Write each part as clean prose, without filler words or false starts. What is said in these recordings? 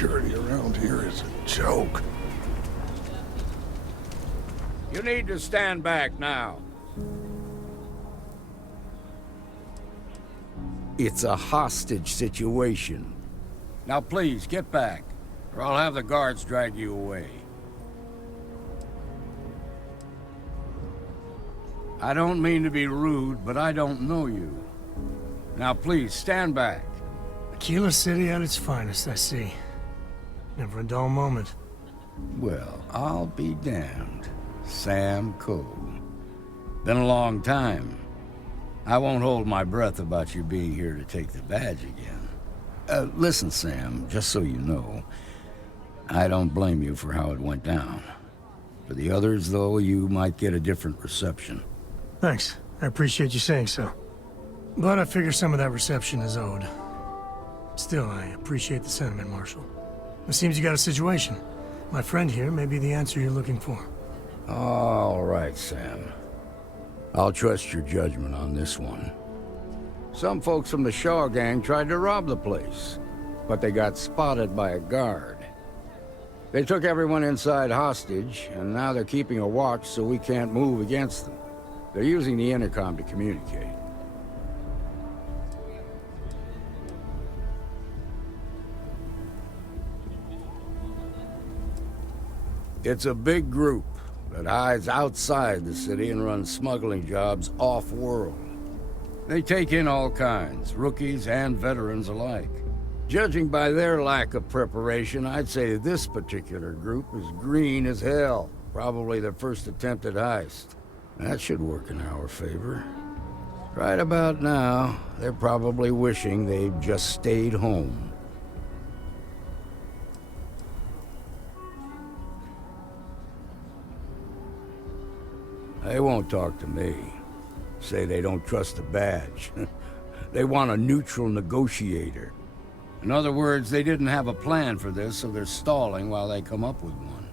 security around here is a joke. You need to stand back now. It's a hostage situation. Now please, get back, or I'll have the guards drag you away. I don't mean to be rude, but I don't know you. Now please, stand back. Aquila City at its finest, I see. Never a dull moment. Well, I'll be damned. Sam Cole. Been a long time. I won't hold my breath about you being here to take the badge again. Listen, Sam, just so you know, I don't blame you for how it went down. For the others, though, you might get a different reception. Thanks. I appreciate you saying so. But I figure some of that reception is owed. Still, I appreciate the sentiment, Marshal. It seems you got a situation. My friend here may be the answer you're looking for. All right, Sam. I'll trust your judgment on this one. Some folks from the Shaw gang tried to rob the place, but they got spotted by a guard. They took everyone inside hostage, and now they're keeping a watch so we can't move against them. They're using the intercom to communicate. It's a big group that hides outside the city and runs smuggling jobs off-world. They take in all kinds, rookies and veterans alike. Judging by their lack of preparation, I'd say this particular group is green as hell. Probably their first attempt at heist. That should work in our favor. Right about now, they're probably wishing they'd just stayed home. They won't talk to me. Say they don't trust the badge. They want a neutral negotiator. In other words, they didn't have a plan for this, so they're stalling while they come up with one.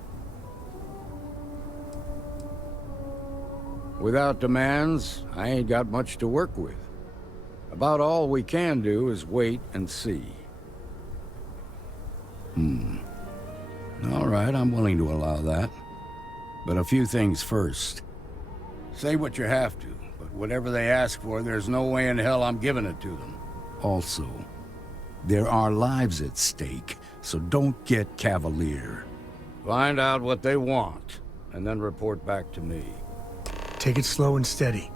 Without demands, I ain't got much to work with. About all we can do is wait and see. All right, I'm willing to allow that. But a few things first. Say what you have to, but whatever they ask for, there's no way in hell I'm giving it to them. Also, there are lives at stake, so don't get cavalier. Find out what they want, and then report back to me. Take it slow and steady.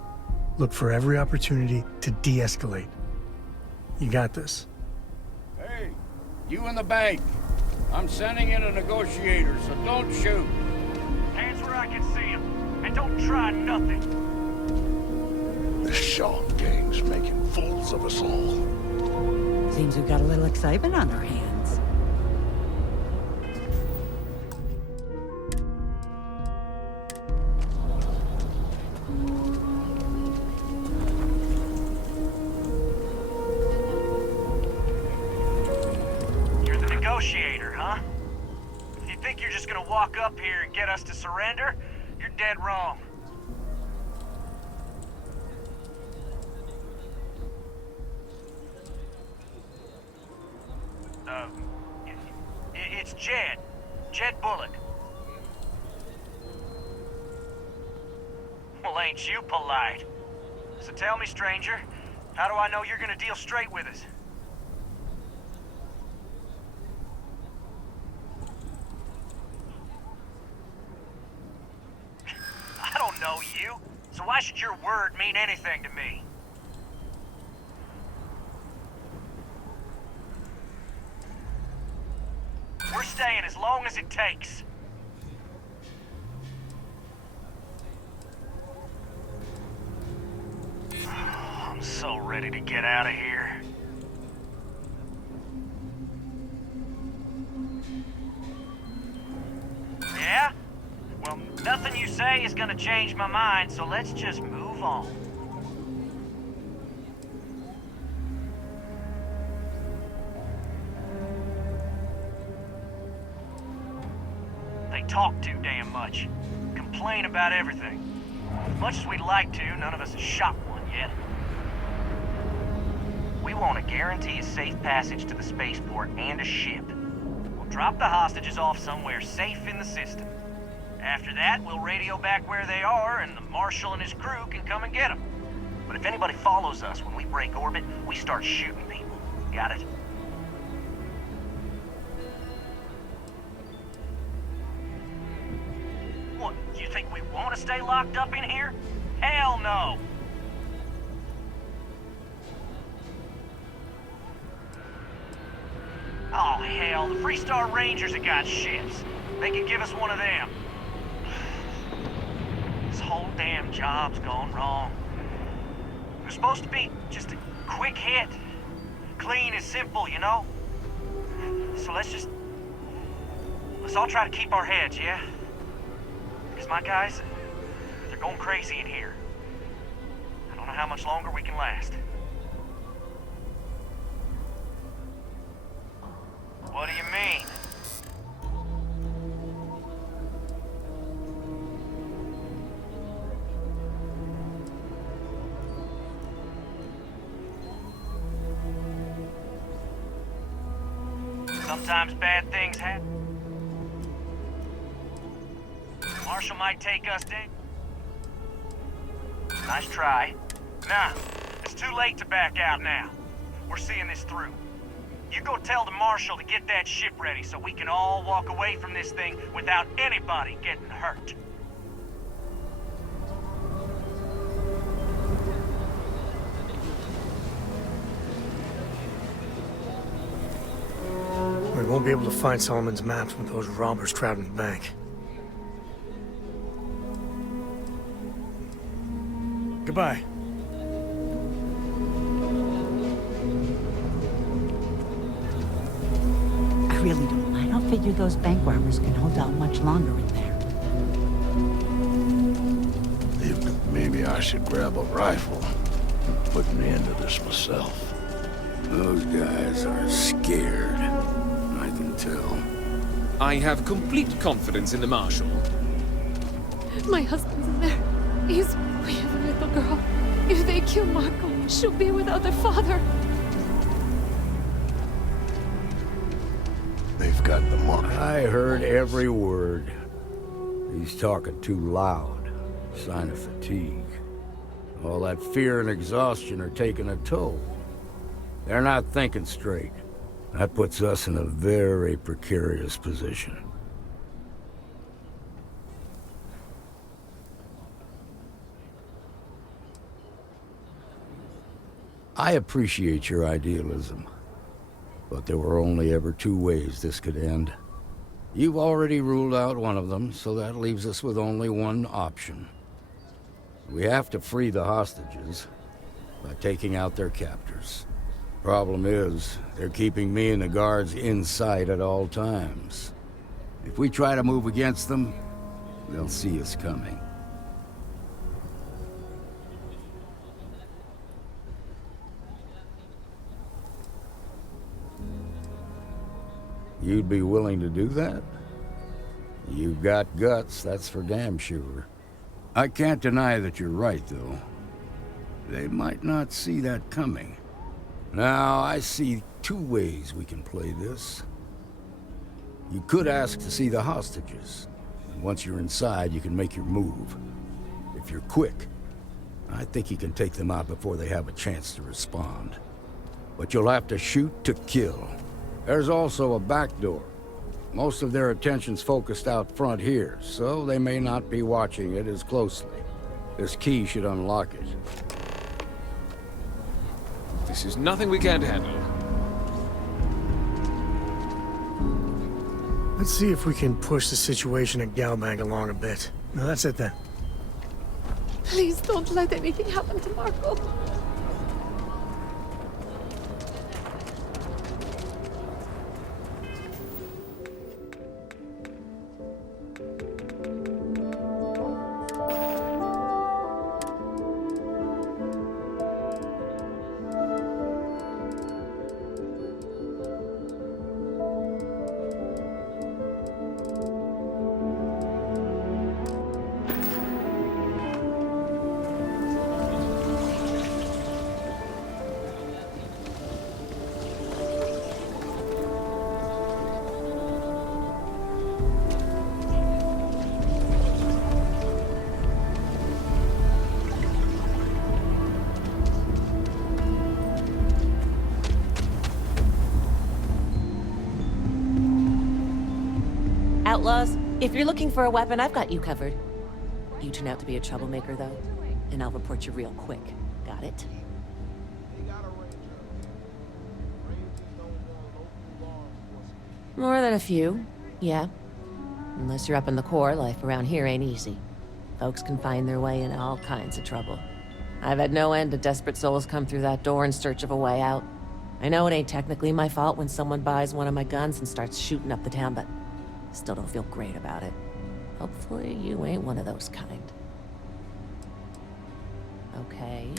Look for every opportunity to de-escalate. You got this. Hey, you in the bank. I'm sending in a negotiator, so don't shoot. Hands where I can see him. And don't try nothing. The Shaw gang's making fools of us all. Seems we've got a little excitement on our hands. You're the negotiator, huh? If you think you're just gonna walk up here and get us to surrender, you're dead wrong. It's Jed. Jed Bullock. Well, ain't you polite? So tell me, stranger, how do I know you're gonna deal straight with us? I don't know you, so why should your word mean anything to me? We're staying as long as it takes. I'm so ready to get out of here. Yeah? Well, nothing you say is gonna change my mind, so let's just move on. They talk too damn much. Complain about everything. As much as we'd like to, none of us has shot one yet. We want to guarantee a safe passage to the spaceport and a ship. We'll drop the hostages off somewhere safe in the system. After that, we'll radio back where they are, and the Marshal and his crew can come and get them. But if anybody follows us when we break orbit, we start shooting people. Got it? What, you think we want to stay locked up in here? Hell no! Oh, hell, the Freestar Rangers have got ships. They could give us one of them. This whole damn job's gone wrong. It was supposed to be just a quick hit. Clean and simple, you know? So let's all try to keep our heads, yeah? Because my guys, they're going crazy in here. I don't know how much longer we can last. What do you mean? Sometimes bad things happen. Marshal might take us down. Nice try. Nah, it's too late to back out now. We're seeing this through. You go tell the Marshal to get that ship ready so we can all walk away from this thing without anybody getting hurt. We won't be able to find Solomon's maps with those robbers crowding the bank. Goodbye. I really don't. I don't figure those bank robbers can hold out much longer in there. Maybe I should grab a rifle and put an end to this myself. Those guys are scared. I can tell. I have complete confidence in the Marshal. My husband's in there. We have a little girl. If they kill Marco, she'll be without her father. They've got the money. I heard every word. He's talking too loud. Sign of fatigue. All that fear and exhaustion are taking a toll. They're not thinking straight. That puts us in a very precarious position. I appreciate your idealism, but there were only ever two ways this could end. You've already ruled out one of them, so that leaves us with only one option. We have to free the hostages by taking out their captors. Problem is, they're keeping me and the guards in sight at all times. If we try to move against them, they'll see us coming. You'd be willing to do that? You've got guts, that's for damn sure. I can't deny that you're right, though. They might not see that coming. Now, I see two ways we can play this. You could ask to see the hostages. And once you're inside, you can make your move. If you're quick, I think you can take them out before they have a chance to respond. But you'll have to shoot to kill. There's also a back door. Most of their attention's focused out front here, so they may not be watching it as closely. This key should unlock it. This is nothing we can't handle. Let's see if we can push the situation at Galbank along a bit. No, that's it then. Please don't let anything happen to Marco. Outlaws, if you're looking for a weapon, I've got you covered. You turn out to be a troublemaker, though, and I'll report you real quick. Got it? More than a few, yeah. Unless you're up in the core, life around here ain't easy. Folks can find their way into all kinds of trouble. I've had no end of desperate souls come through that door in search of a way out. I know it ain't technically my fault when someone buys one of my guns and starts shooting up the town, but still don't feel great about it. Hopefully you ain't one of those kind. Okay.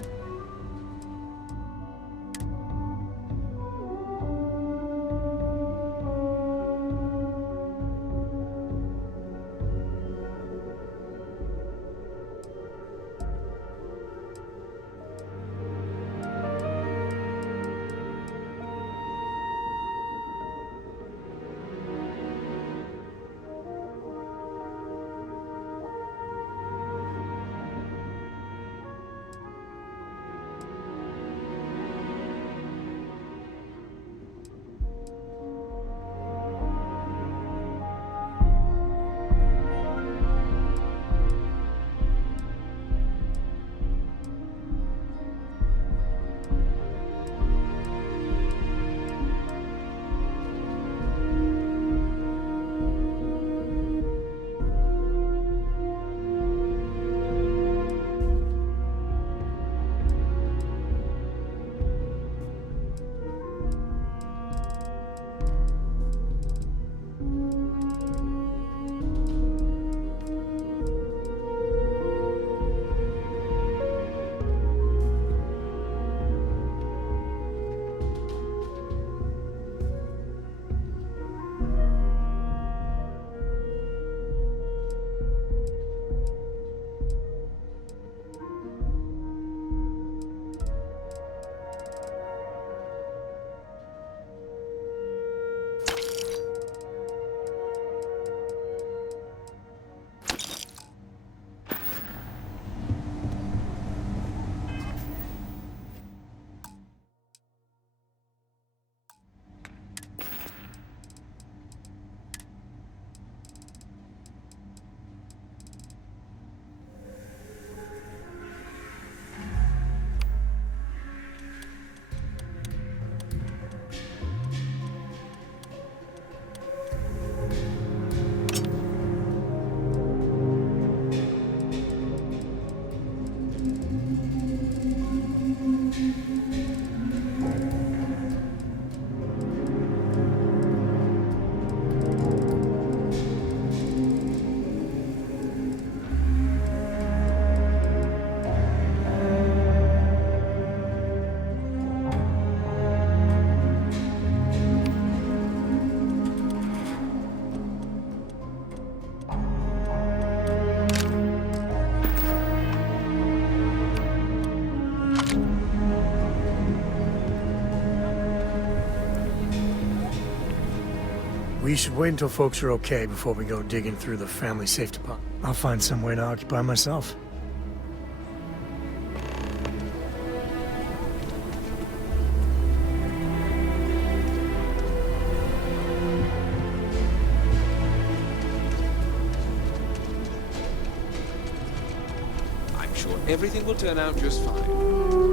We should wait until folks are okay before we go digging through the family safe deposit. I'll find some way to occupy myself. I'm sure everything will turn out just fine.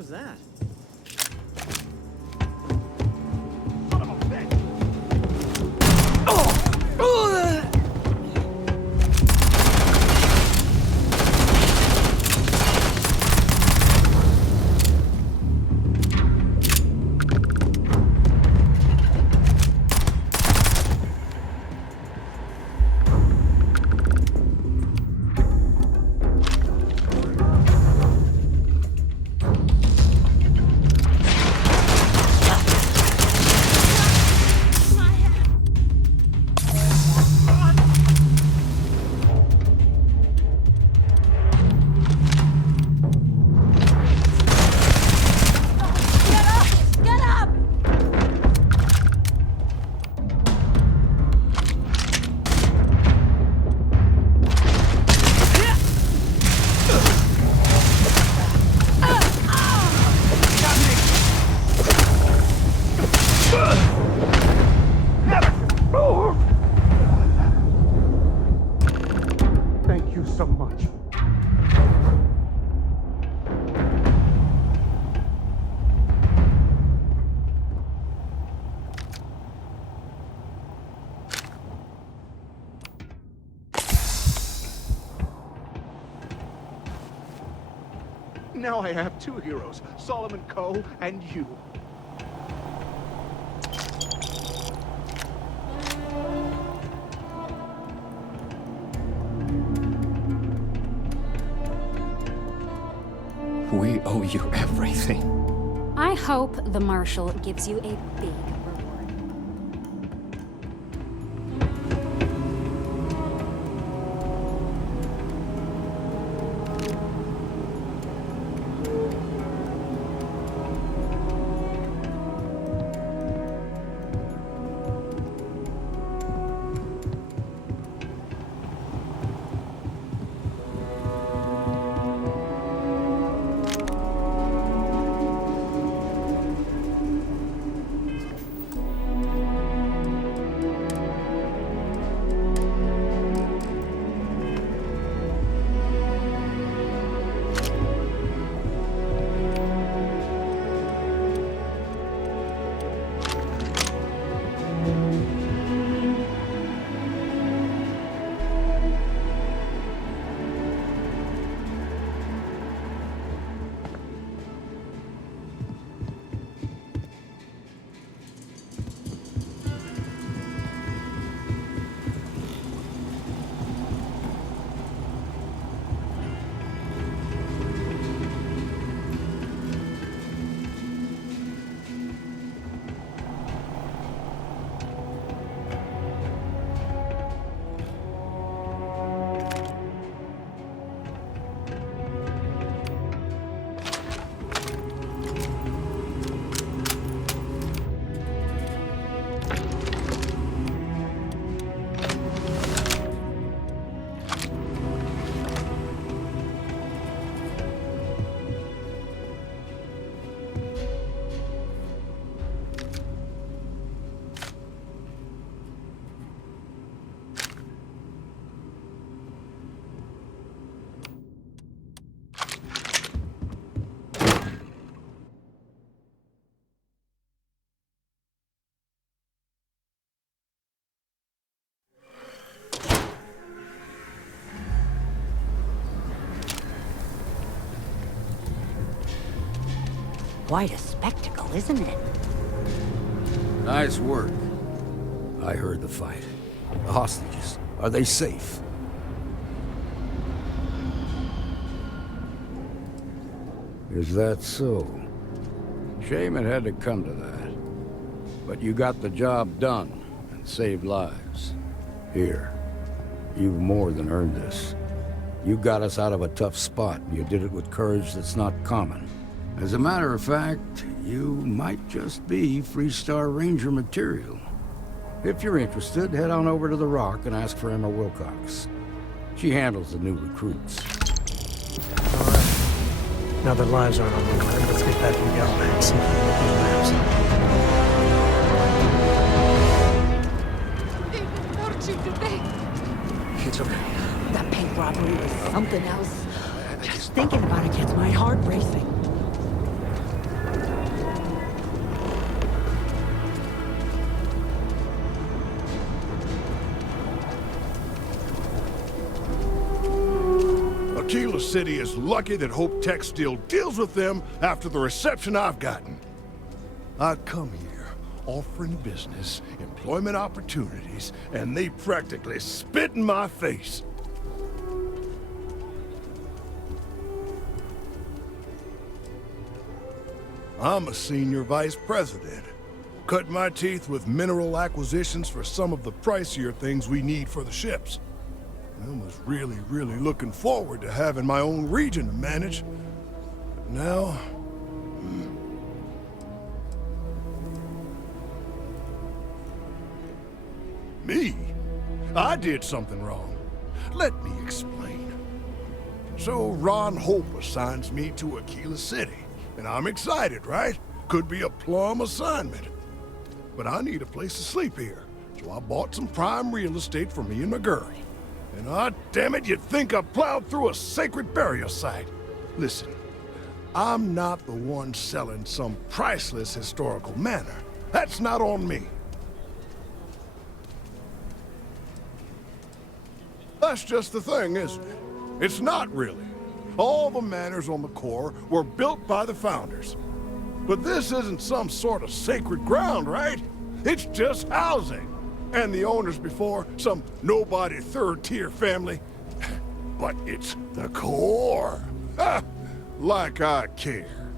was that? Thank you so much. Now I have two heroes, Solomon Coe and you. We owe you everything. I hope the Marshal gives you a big reward. Quite a spectacle, isn't it? Nice work. I heard the fight. The hostages, are they safe? Is that so? Shame it had to come to that. But you got the job done and saved lives. Here, you've more than earned this. You got us out of a tough spot, and you did it with courage that's not common. As a matter of fact, you might just be Freestar Ranger material. If you're interested, head on over to the Rock and ask for Emma Wilcox. She handles the new recruits. All right. Now that lives aren't on the line, let's get back to the Galbanks and look at these maps. They hurt you, did they? It's okay. That bank robbery was something else. Just thinking about it gets my heart racing. Aquila City is lucky that Hope Tech still deals with them after the reception I've gotten. I come here offering business, employment opportunities, and they practically spit in my face. I'm a senior vice president. Cut my teeth with mineral acquisitions for some of the pricier things we need for the ships. I was really looking forward to having my own region to manage. But now... Me? I did something wrong. Let me explain. So Ron Hope assigns me to Aquila City. And I'm excited, right? Could be a plum assignment. But I need a place to sleep here. So I bought some prime real estate for me and my girl. And damn it, you'd think I plowed through a sacred burial site. Listen, I'm not the one selling some priceless historical manor. That's not on me. That's just the thing, isn't it? It's not really. All the manors on the core were built by the founders. But this isn't some sort of sacred ground, right? It's just housing. And the owners before, some nobody third-tier family. But it's the core. Like I care.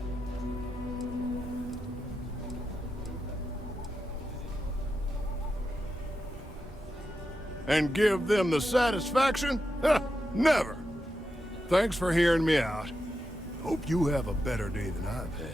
And give them the satisfaction? Never. Thanks for hearing me out. Hope you have a better day than I've had.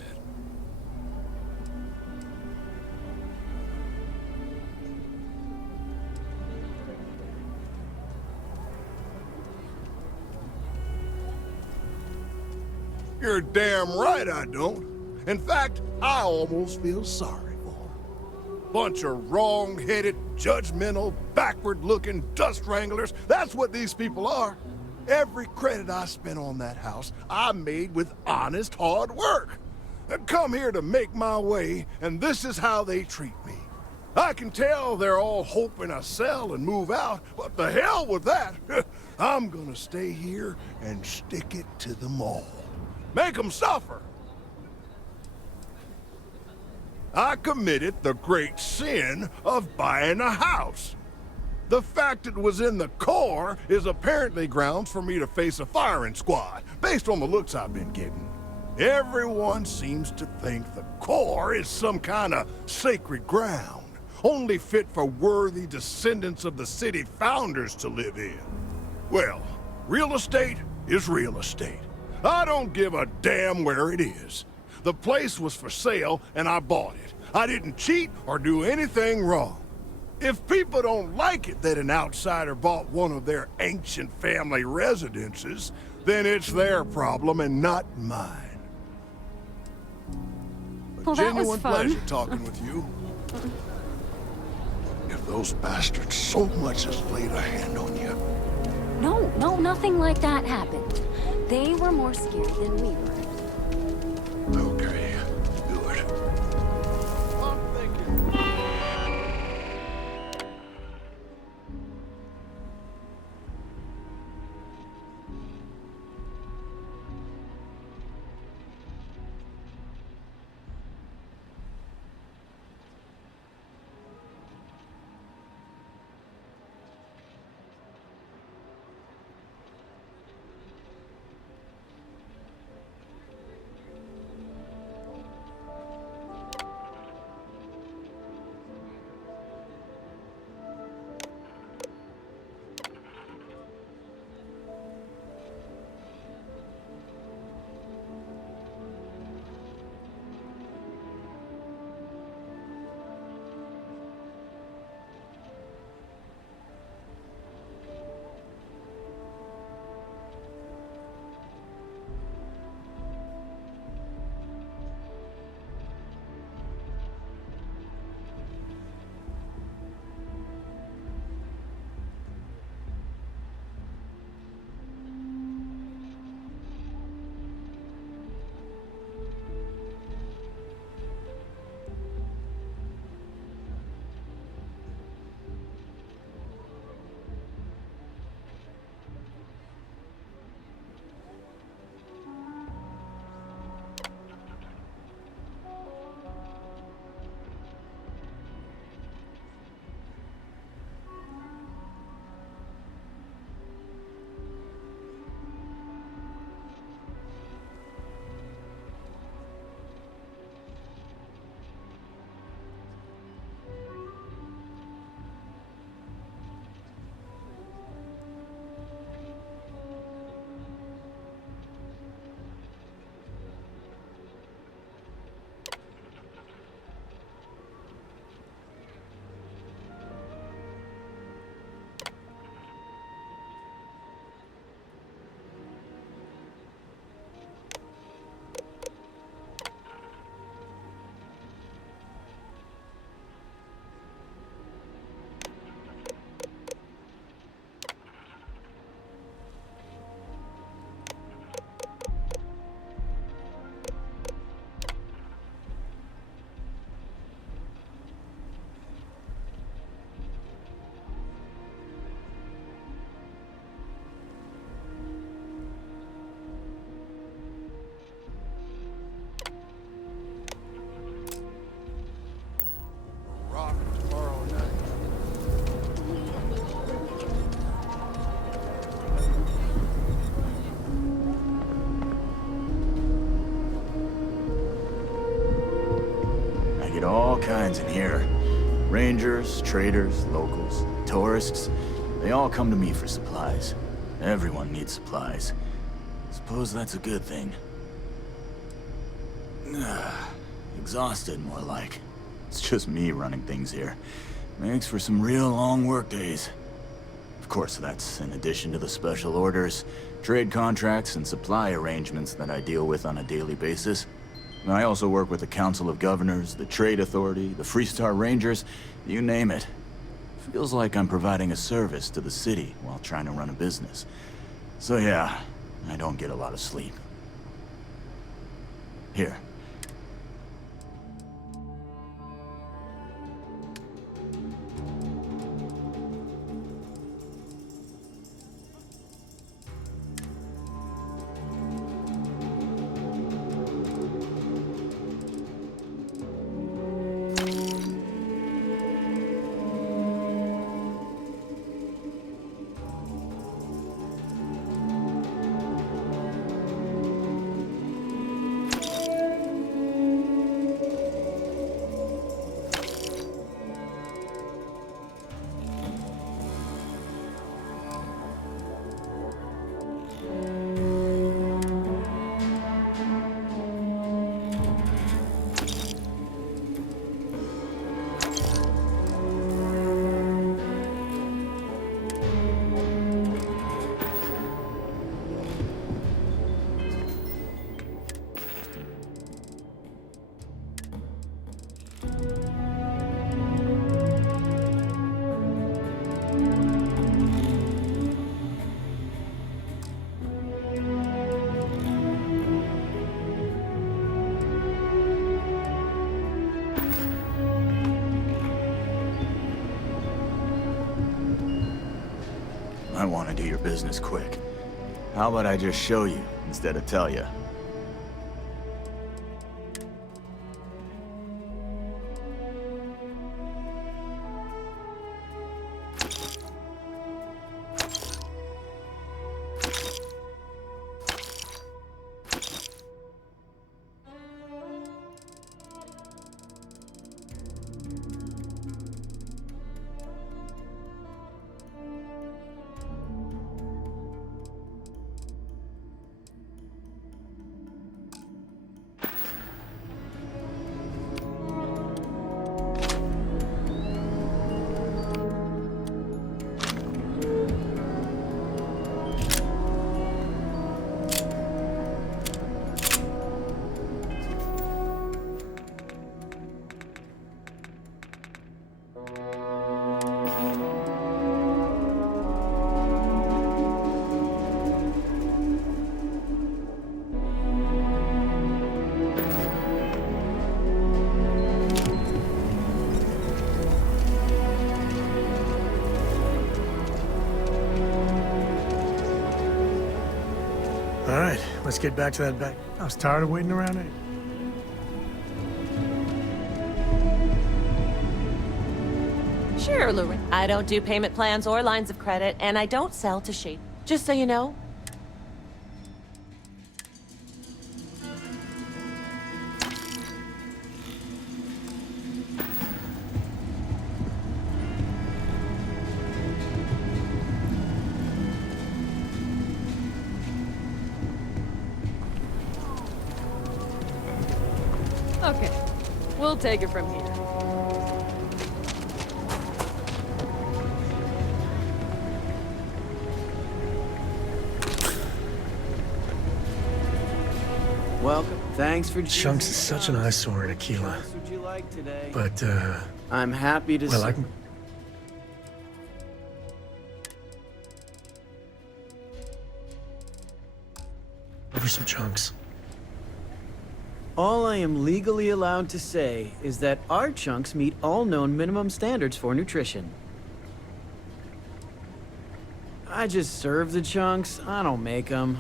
You're damn right I don't. In fact, I almost feel sorry for her. Bunch of wrong-headed, judgmental, backward-looking dust wranglers. That's what these people are. Every credit I spent on that house, I made with honest, hard work. I come here to make my way, and this is how they treat me. I can tell they're all hoping I sell and move out, but the hell with that. I'm gonna stay here and stick it to them all. Make them suffer. I committed the great sin of buying a house. The fact it was in the core is apparently grounds for me to face a firing squad, based on the looks I've been getting. Everyone seems to think the core is some kind of sacred ground, only fit for worthy descendants of the city founders to live in. Well, real estate is real estate. I don't give a damn where it is. The place was for sale, and I bought it. I didn't cheat or do anything wrong. If people don't like it that an outsider bought one of their ancient family residences, then it's their problem and not mine. Well, that was Genuine fun. pleasure talking with you. If those bastards so much as laid a hand on you... No, nothing like that happened. They were more scared than we were. Okay, good. I'm thinking... kinds in here. Rangers, traders, locals, tourists. They all come to me for supplies. Everyone needs supplies. Suppose that's a good thing. Exhausted, more like. It's just me running things here. Makes for some real long work days. Of course, that's in addition to the special orders, trade contracts, and supply arrangements that I deal with on a daily basis. I also work with the Council of Governors, the Trade Authority, the Freestar Rangers, you name it. Feels like I'm providing a service to the city while trying to run a business. So yeah, I don't get a lot of sleep. Here. I want to do your business quick. How about I just show you instead of tell you? Alright, let's get back to that back. I was tired of waiting around here. Sure, Lorraine. I don't do payment plans or lines of credit, and I don't sell to sheep. Just so you know. Okay, we'll take it from here. Welcome. Thanks for Chunks is such an eyesore in Aquila. Would you like today? But, I'm happy to well, I can... Over some chunks. All I am legally allowed to say is that our chunks meet all known minimum standards for nutrition. I just serve the chunks, I don't make them.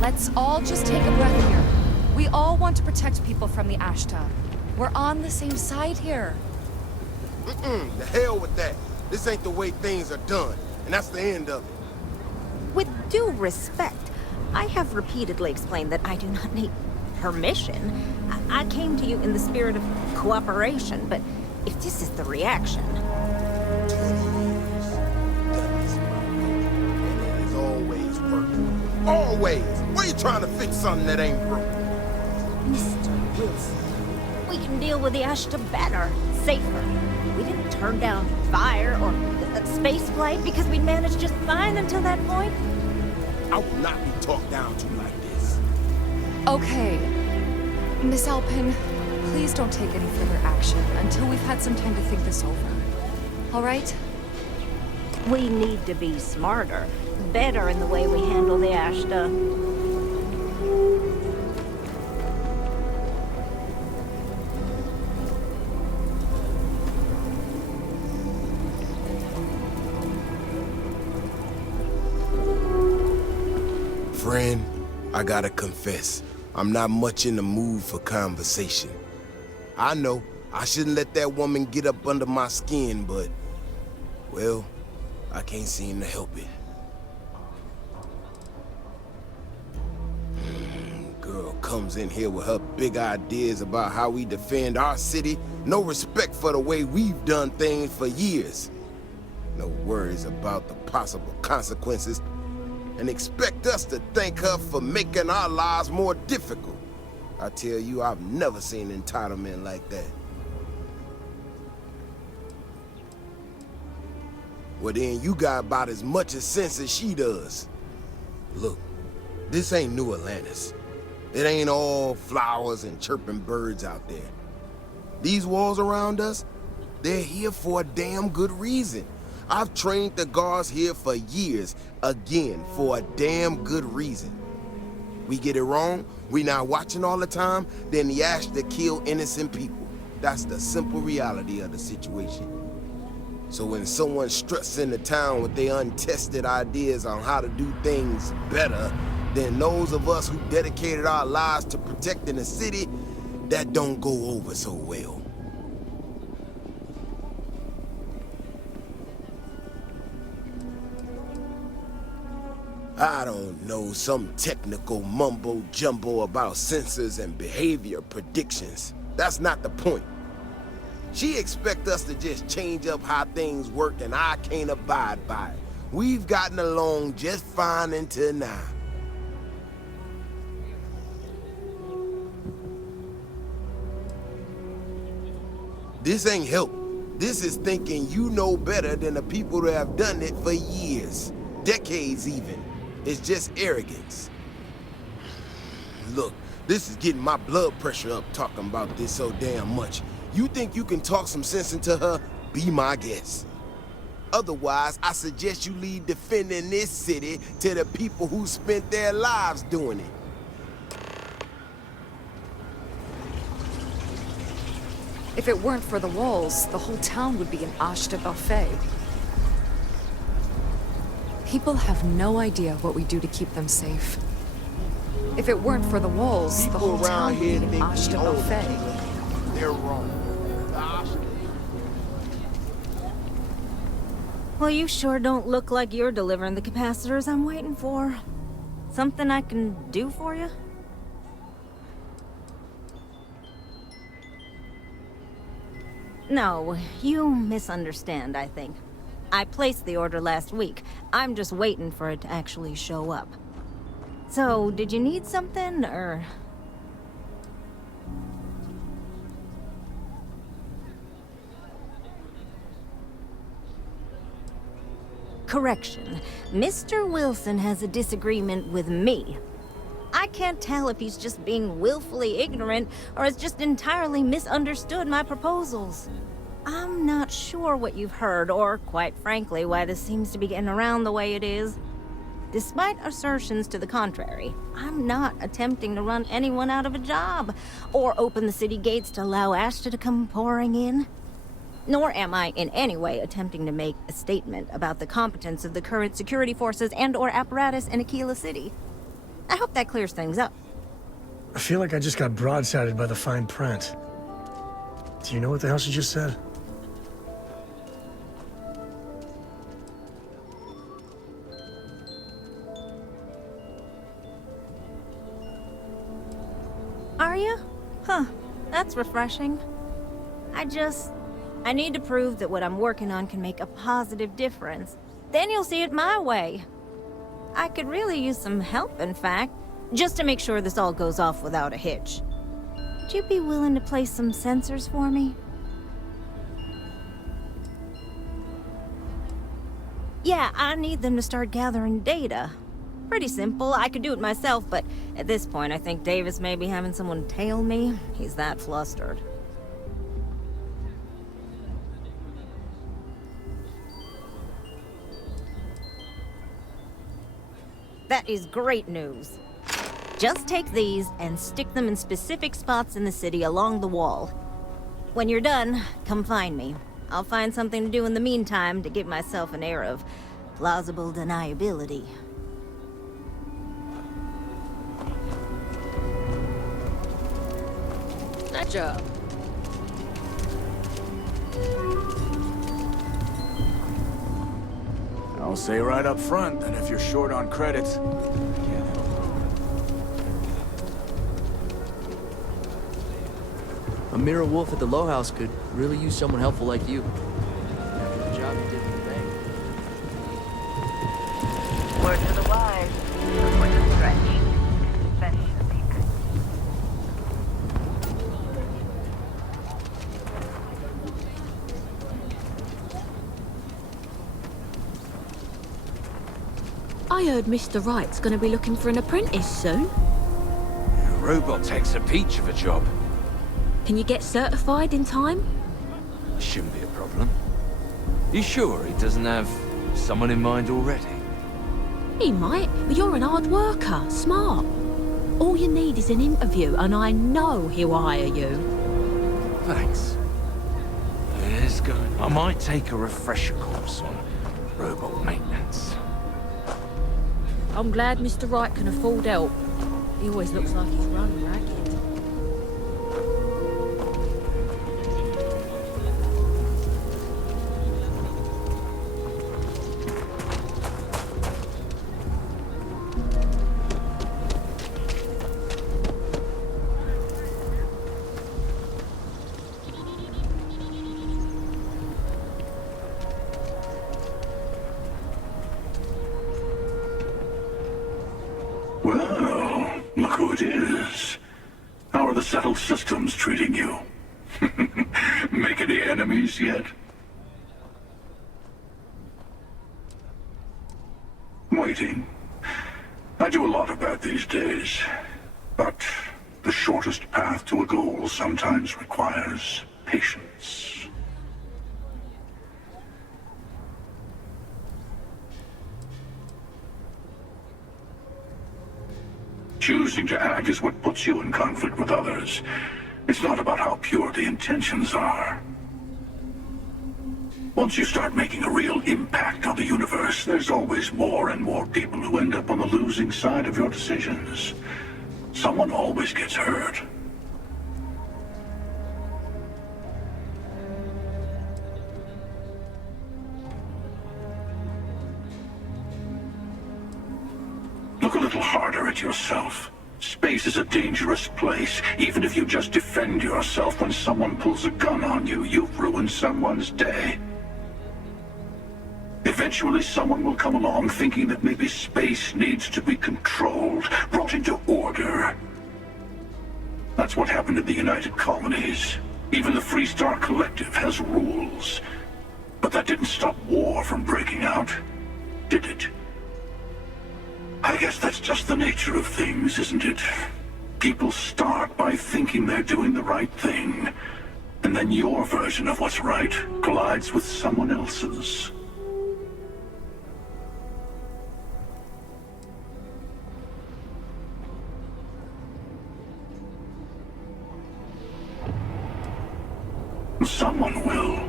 Let's all just take a breath here. We all want to protect people from the Ashta. We're on the same side here. The hell with that. This ain't the way things are done, and that's the end of it. With due respect, I have repeatedly explained that I do not need permission. I came to you in the spirit of cooperation, but if this is the reaction... 20 years, done this my way, and it has always worked. Always! Why you trying to fix something that ain't broke? Mr. Wilson, we can deal with the Ashta better, safer. We didn't turn down fire or spaceflight because we'd managed just fine until that point. I will not be talked down to like this. Okay. Miss Alpin, please don't take any further action until we've had some time to think this over. All right? We need to be smarter, better in the way we handle the Ashta. Friend, I gotta confess, I'm not much in the mood for conversation. I know, I shouldn't let that woman get up under my skin, but, well, I can't seem to help it. Girl comes in here with her big ideas about how we defend our city, no respect for the way we've done things for years. No worries about the possible consequences, and expect us to thank her for making our lives more difficult. I tell you, I've never seen entitlement like that. Well then, you got about as much sense as she does. Look, this ain't New Atlantis. It ain't all flowers and chirping birds out there. These walls around us, they're here for a damn good reason. I've trained the guards here for years, again, for a damn good reason. We get it wrong, we not watching all the time, then the Ashta kill innocent people. That's the simple reality of the situation. So when someone struts into town with their untested ideas on how to do things better than those of us who dedicated our lives to protecting the city, that don't go over so well. I don't know, some technical mumbo-jumbo about sensors and behavior predictions. That's not the point. She expects us to just change up how things work, and I can't abide by it. We've gotten along just fine until now. This ain't help. This is thinking you know better than the people that have done it for years, decades even. It's just arrogance. Look, this is getting my blood pressure up talking about this so damn much. You think you can talk some sense into her? Be my guest. Otherwise, I suggest you leave defending this city to the people who spent their lives doing it. If it weren't for the walls, the whole town would be an Ashta buffet. People have no idea what we do to keep them safe. If it weren't for the walls, the whole town would be an Ashta buffet. They're wrong. Well, you sure don't look like you're delivering the capacitors I'm waiting for. Something I can do for you? No, you misunderstand, I think. I placed the order last week. I'm just waiting for it to actually show up. So, did you need something, or...? Correction. Mr. Wilson has a disagreement with me. I can't tell if he's just being willfully ignorant or has just entirely misunderstood my proposals. I'm not sure what you've heard, or, quite frankly, why this seems to be getting around the way it is. Despite assertions to the contrary, I'm not attempting to run anyone out of a job, or open the city gates to allow Ashta to come pouring in. Nor am I in any way attempting to make a statement about the competence of the current security forces and/or apparatus in Aquila City. I hope that clears things up. I feel like I just got broadsided by the fine print. Do you know what the hell she just said? Are you? Huh. That's refreshing. I need to prove that what I'm working on can make a positive difference. Then you'll see it my way. I could really use some help, in fact, just to make sure this all goes off without a hitch. Would you be willing to place some sensors for me? Yeah, I need them to start gathering data. Pretty simple. I could do it myself, but at this point, I think Davis may be having someone tail me. He's that flustered. That is great news. Just take these and stick them in specific spots in the city along the wall. When you're done, come find me. I'll find something to do in the meantime to give myself an air of plausible deniability. That job. I'll say right up front that if you're short on credits, A mirror wolf at the Low House could really use someone helpful like you. After the job you did for the bank. Word to the wise. Look what you stretch. Finish the secret. I heard Mr. Wright's gonna be looking for an apprentice soon. A robot takes a peach of a job. Can you get certified in time? Shouldn't be a problem. You sure he doesn't have someone in mind already? He might, but you're an hard worker, smart. All you need is an interview, and I know he'll hire you. Thanks. There's going. I might take a refresher course on robot maintenance. I'm glad Mr. Wright can afford help. He always looks like he's run ragged. Well, look who it is. How are the settled systems treating you? Make any enemies yet? Waiting. I do a lot of that these days. But the shortest path to a goal sometimes requires patience. Choosing to act is what puts you in conflict with others. It's not about how pure the intentions are. Once you start making a real impact on the universe, there's always more and more people who end up on the losing side of your decisions. Someone always gets hurt. Look a little harder at yourself. Space is a dangerous place. Even if you just defend yourself when someone pulls a gun on you, you've ruined someone's day. Eventually someone will come along thinking that maybe space needs to be controlled, brought into order. That's what happened in the United Colonies. Even the Freestar Collective has rules. But that didn't stop war from breaking out, did it? I guess that's just the nature of things, isn't it? People start by thinking they're doing the right thing, and then your version of what's right collides with someone else's. Someone will.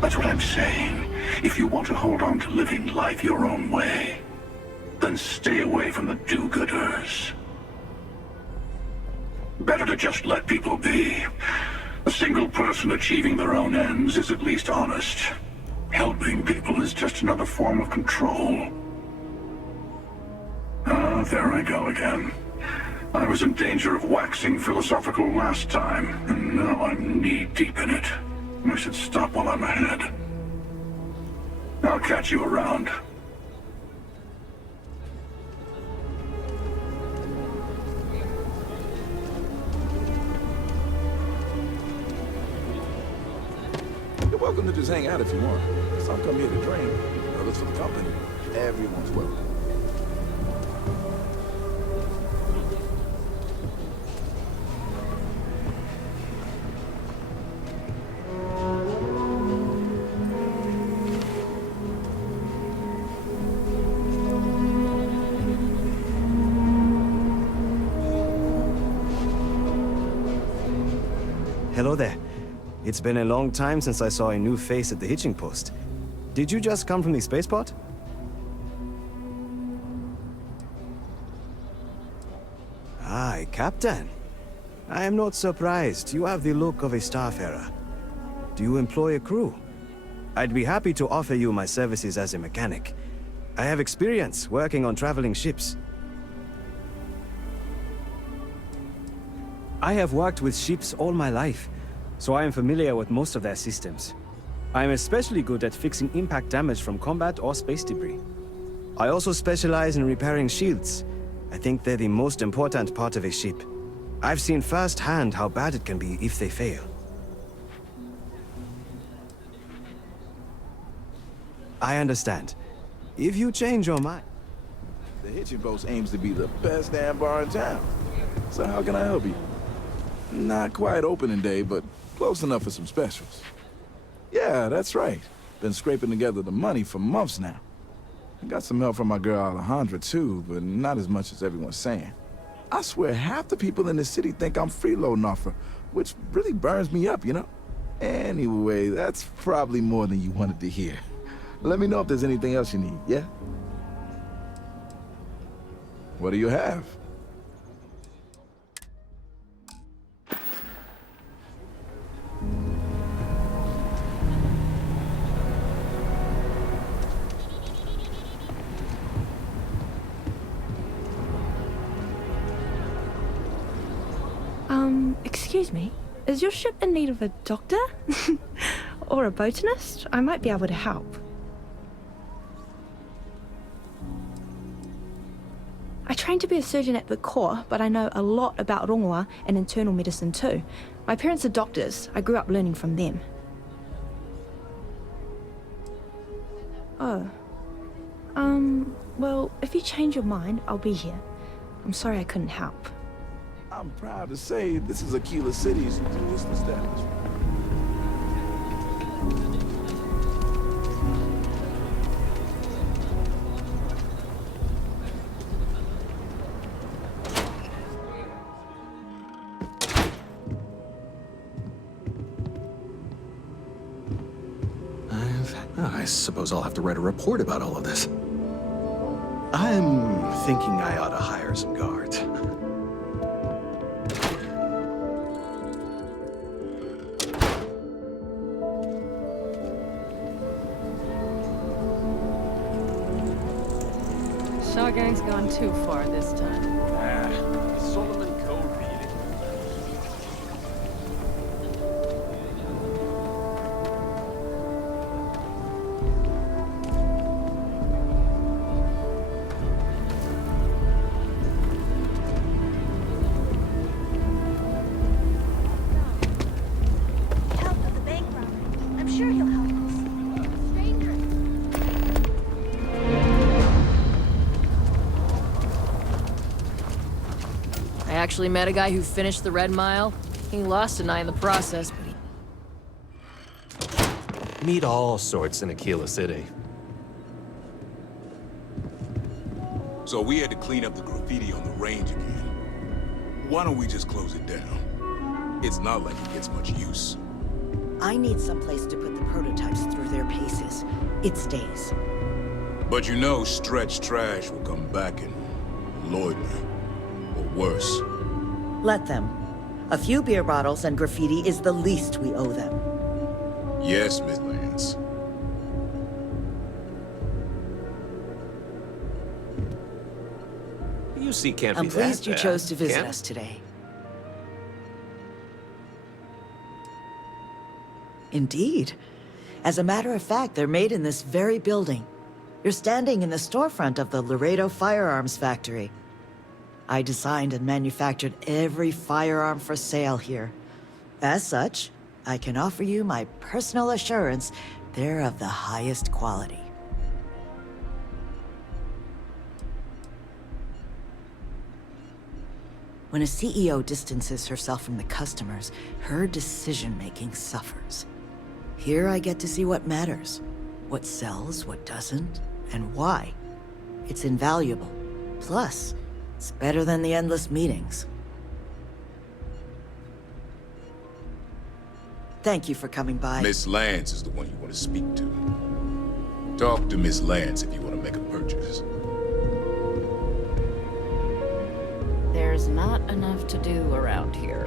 That's what I'm saying. If you want to hold on to living life your own way, then stay away from the do-gooders. Better to just let people be. A single person achieving their own ends is at least honest. Helping people is just another form of control. Ah, there I go again. I was in danger of waxing philosophical last time, and now I'm knee-deep in it. I should stop while I'm ahead. I'll catch you around. You're welcome to just hang out if you want. Some come here to drink, others for the company. Everyone's welcome. Hello there. It's been a long time since I saw a new face at the hitching post. Did you just come from the spaceport? Aye, Captain. I am not surprised. You have the look of a starfarer. Do you employ a crew? I'd be happy to offer you my services as a mechanic. I have experience working on traveling ships. I have worked with ships all my life, so I am familiar with most of their systems. I am especially good at fixing impact damage from combat or space debris. I also specialize in repairing shields. I think they're the most important part of a ship. I've seen firsthand how bad it can be if they fail. I understand. If you change your mind... The hitching post aims to be the best damn bar in town. So how can I help you? Not quite opening day, but close enough for some specials. Yeah, that's right. Been scraping together the money for months now. I got some help from my girl Alejandra too, but not as much as everyone's saying. I swear half the people in the city think I'm freeloading off her, which really burns me up, you know? Anyway, that's probably more than you wanted to hear. Let me know if there's anything else you need, yeah? What do you have? Excuse me, is your ship in need of a doctor? Or a botanist? I might be able to help. I trained to be a surgeon at the Corps, but I know a lot about rongoa and internal medicine too. My parents are doctors. I grew up learning from them. Oh. Well, if you change your mind, I'll be here. I'm sorry I couldn't help. I'm proud to say this is Aquila City's newest establishment. I suppose I'll have to write a report about all of this. I'm thinking I ought to hire some guards. Shotgun's gone too far this time. Solomon Code reading. Help with the bank robbery. I'm sure he'll help us. I actually met a guy who finished the Red Mile. He lost an eye in the process, but he... Meet all sorts in Aquila City. So we had to clean up the graffiti on the range again. Why don't we just close it down? It's not like it gets much use. I need someplace to put the prototypes through their paces. It stays. But you know Stretch Trash will come back and loiter. Or worse. Let them. A few beer bottles and graffiti is the least we owe them. Yes, Miss Lance. You see, can't I'm be that pleased you bad, chose to visit can it? us today. Indeed. As a matter of fact, they're made in this very building. You're standing in the storefront of the Laredo Firearms Factory. I designed and manufactured every firearm for sale here. As such, I can offer you my personal assurance they're of the highest quality. When a CEO distances herself from the customers, her decision-making suffers. Here I get to see what matters, what sells, what doesn't, and why. It's invaluable. Plus, it's better than the endless meetings. Thank you for coming by. Miss Lance is the one you want to speak to. Talk to Miss Lance if you want to make a purchase. There's not enough to do around here.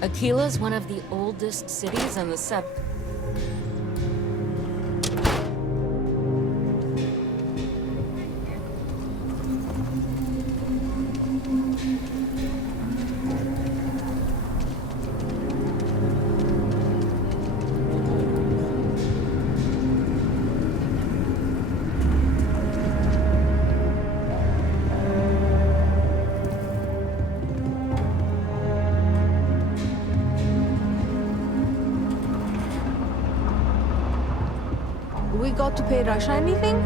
Aquila's one of the oldest cities in the We got to pay Rasha anything?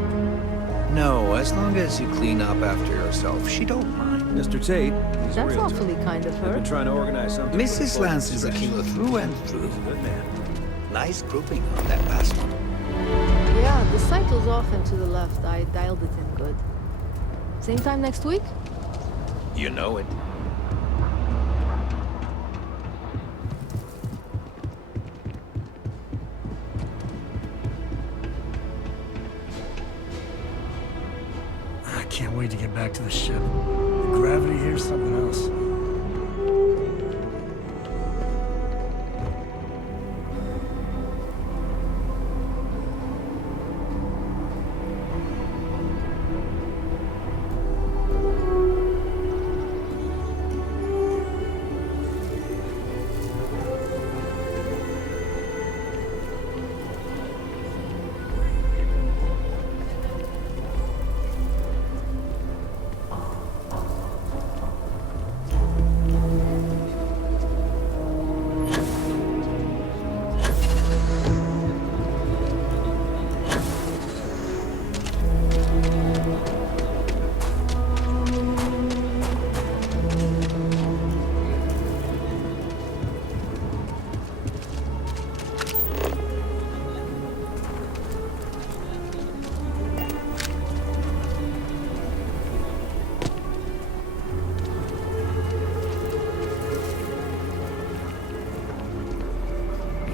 No, as long as you clean up after yourself, she don't mind. Mr. Tate, he's That's awfully kind of her. been trying to organize something. Mrs. Lance is Aquila through and through. Good man. Nice grouping on that last one. Yeah, the site was off and to the left. I dialed it in good. Same time next week? You know it. I can't wait to get back to the ship. The gravity here's something else.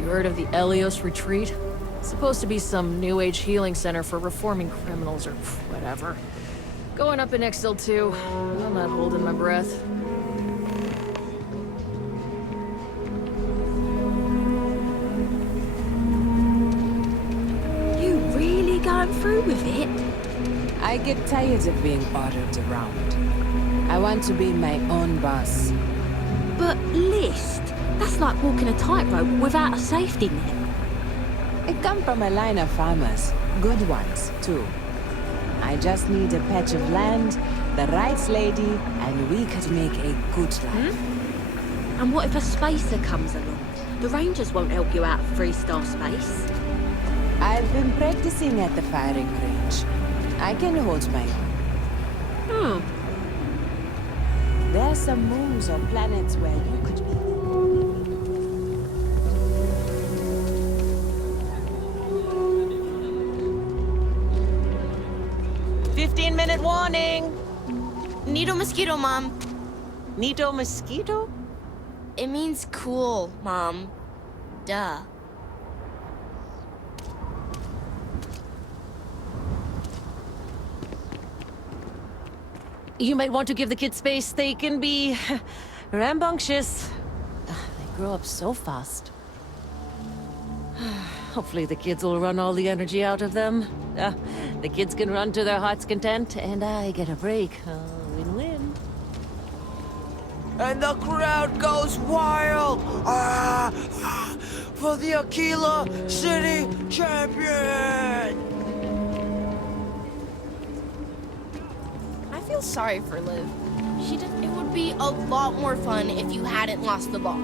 Heard of the Elios Retreat? Supposed to be some new age healing center for reforming criminals or whatever. Going up in Exil 2. I'm not holding my breath. You really going through with it? I get tired of being ordered around. I want to be my own boss. But List, that's like walking a tightrope without a safety net. I come from a line of farmers. Good ones, too. I just need a patch of land, the right lady, and we could make a good life. And what if a spacer comes along? The Rangers won't help you out of 3-star space. I've been practicing at the firing range. I can hold my own. There are some moons or planets where you could be. 15-minute warning! Nito mosquito, Mom. Nito mosquito? It means cool, Mom. Duh. You might want to give the kids space. They can be rambunctious. They grow up so fast. Hopefully the kids will run all the energy out of them. The kids can run to their heart's content, and I get a break. Win-win. And the crowd goes wild! For the Aquila City Champion! I feel sorry for Liv. It would be a lot more fun if you hadn't lost the ball.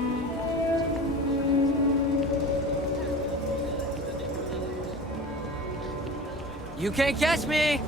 You can't catch me!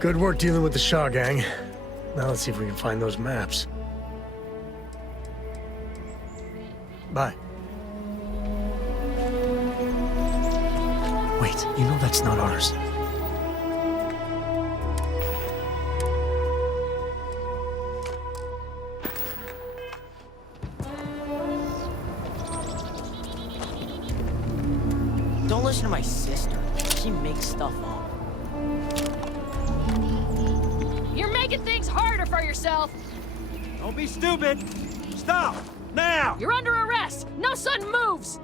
Good work dealing with the Shaw gang. Now let's see if we can find those maps. Bye. Wait, you know that's not ours. Don't listen to my sister. She makes stuff up. You're making things harder for yourself! Don't be stupid! Stop! Now! You're under arrest! No sudden moves!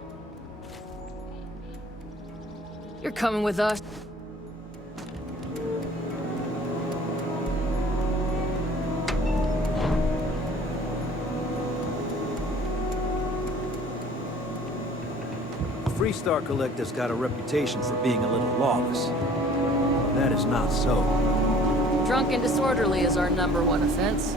You're coming with us. Freestar Collector's got a reputation for being a little lawless. That is not so. Drunk and disorderly is our #1 offense.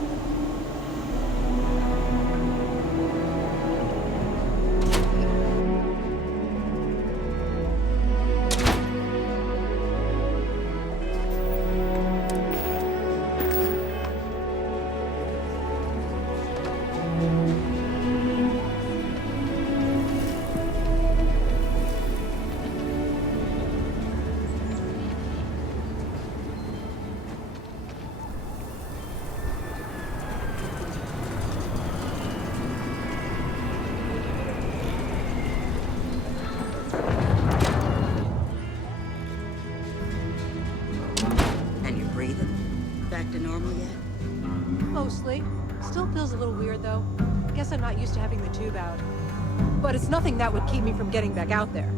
Back to normal yet? Mostly. Still feels a little weird, though. I guess I'm not used to having the tube out. But it's nothing that would keep me from getting back out there.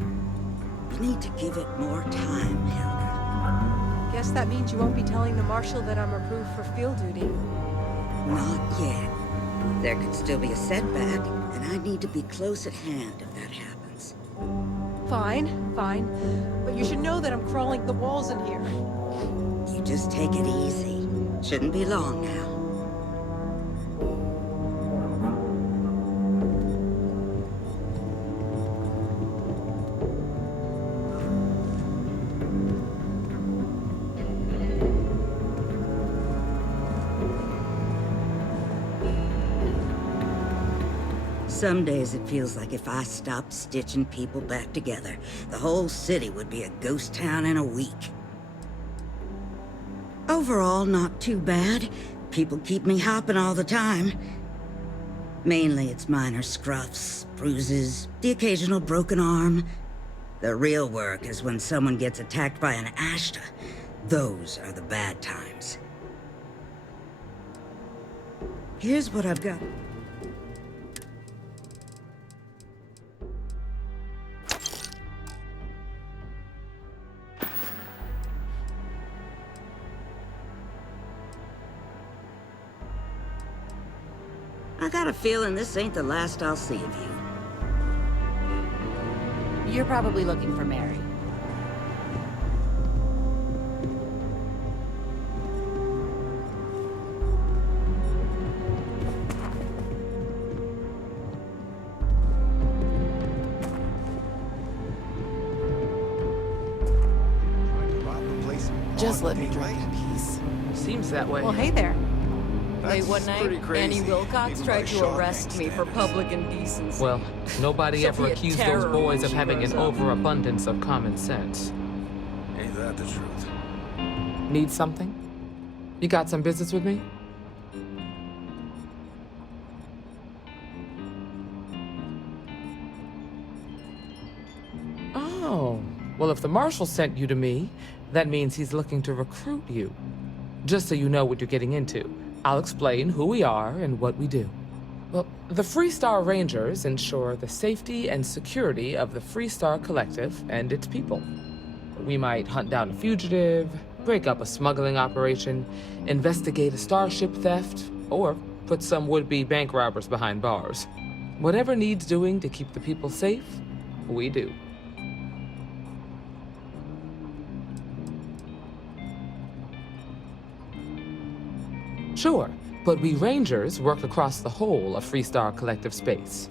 You need to give it more time, Helga. Guess that means you won't be telling the Marshal that I'm approved for field duty. Not yet. There could still be a setback, and I need to be close at hand if that happens. Fine, fine. But you should know that I'm crawling the walls in here. You just take it easy. Shouldn't be long now. Some days it feels like if I stopped stitching people back together, the whole city would be a ghost town in a week. Overall, not too bad. People keep me hopping all the time. Mainly it's minor scruffs, bruises, the occasional broken arm. The real work is when someone gets attacked by an Ashta. Those are the bad times. Here's what I've got. I got a feeling this ain't the last I'll see of you. You're probably looking for Mary. Just let me drink in peace. Seems that way. Well, hey there. Late one night, Annie Wilcox tried to arrest me for public indecency. Well, nobody She'll ever be a accused terror those boys when of she having an grows up. overabundance of common sense. Ain't that the truth? Need something? You got some business with me? Oh, well, if the marshal sent you to me, that means he's looking to recruit you. Just so you know what you're getting into, I'll explain who we are and what we do. Well, the Freestar Rangers ensure the safety and security of the Freestar Collective and its people. We might hunt down a fugitive, break up a smuggling operation, investigate a starship theft, or put some would-be bank robbers behind bars. Whatever needs doing to keep the people safe, we do. Sure, but we Rangers work across the whole of Freestar Collective space.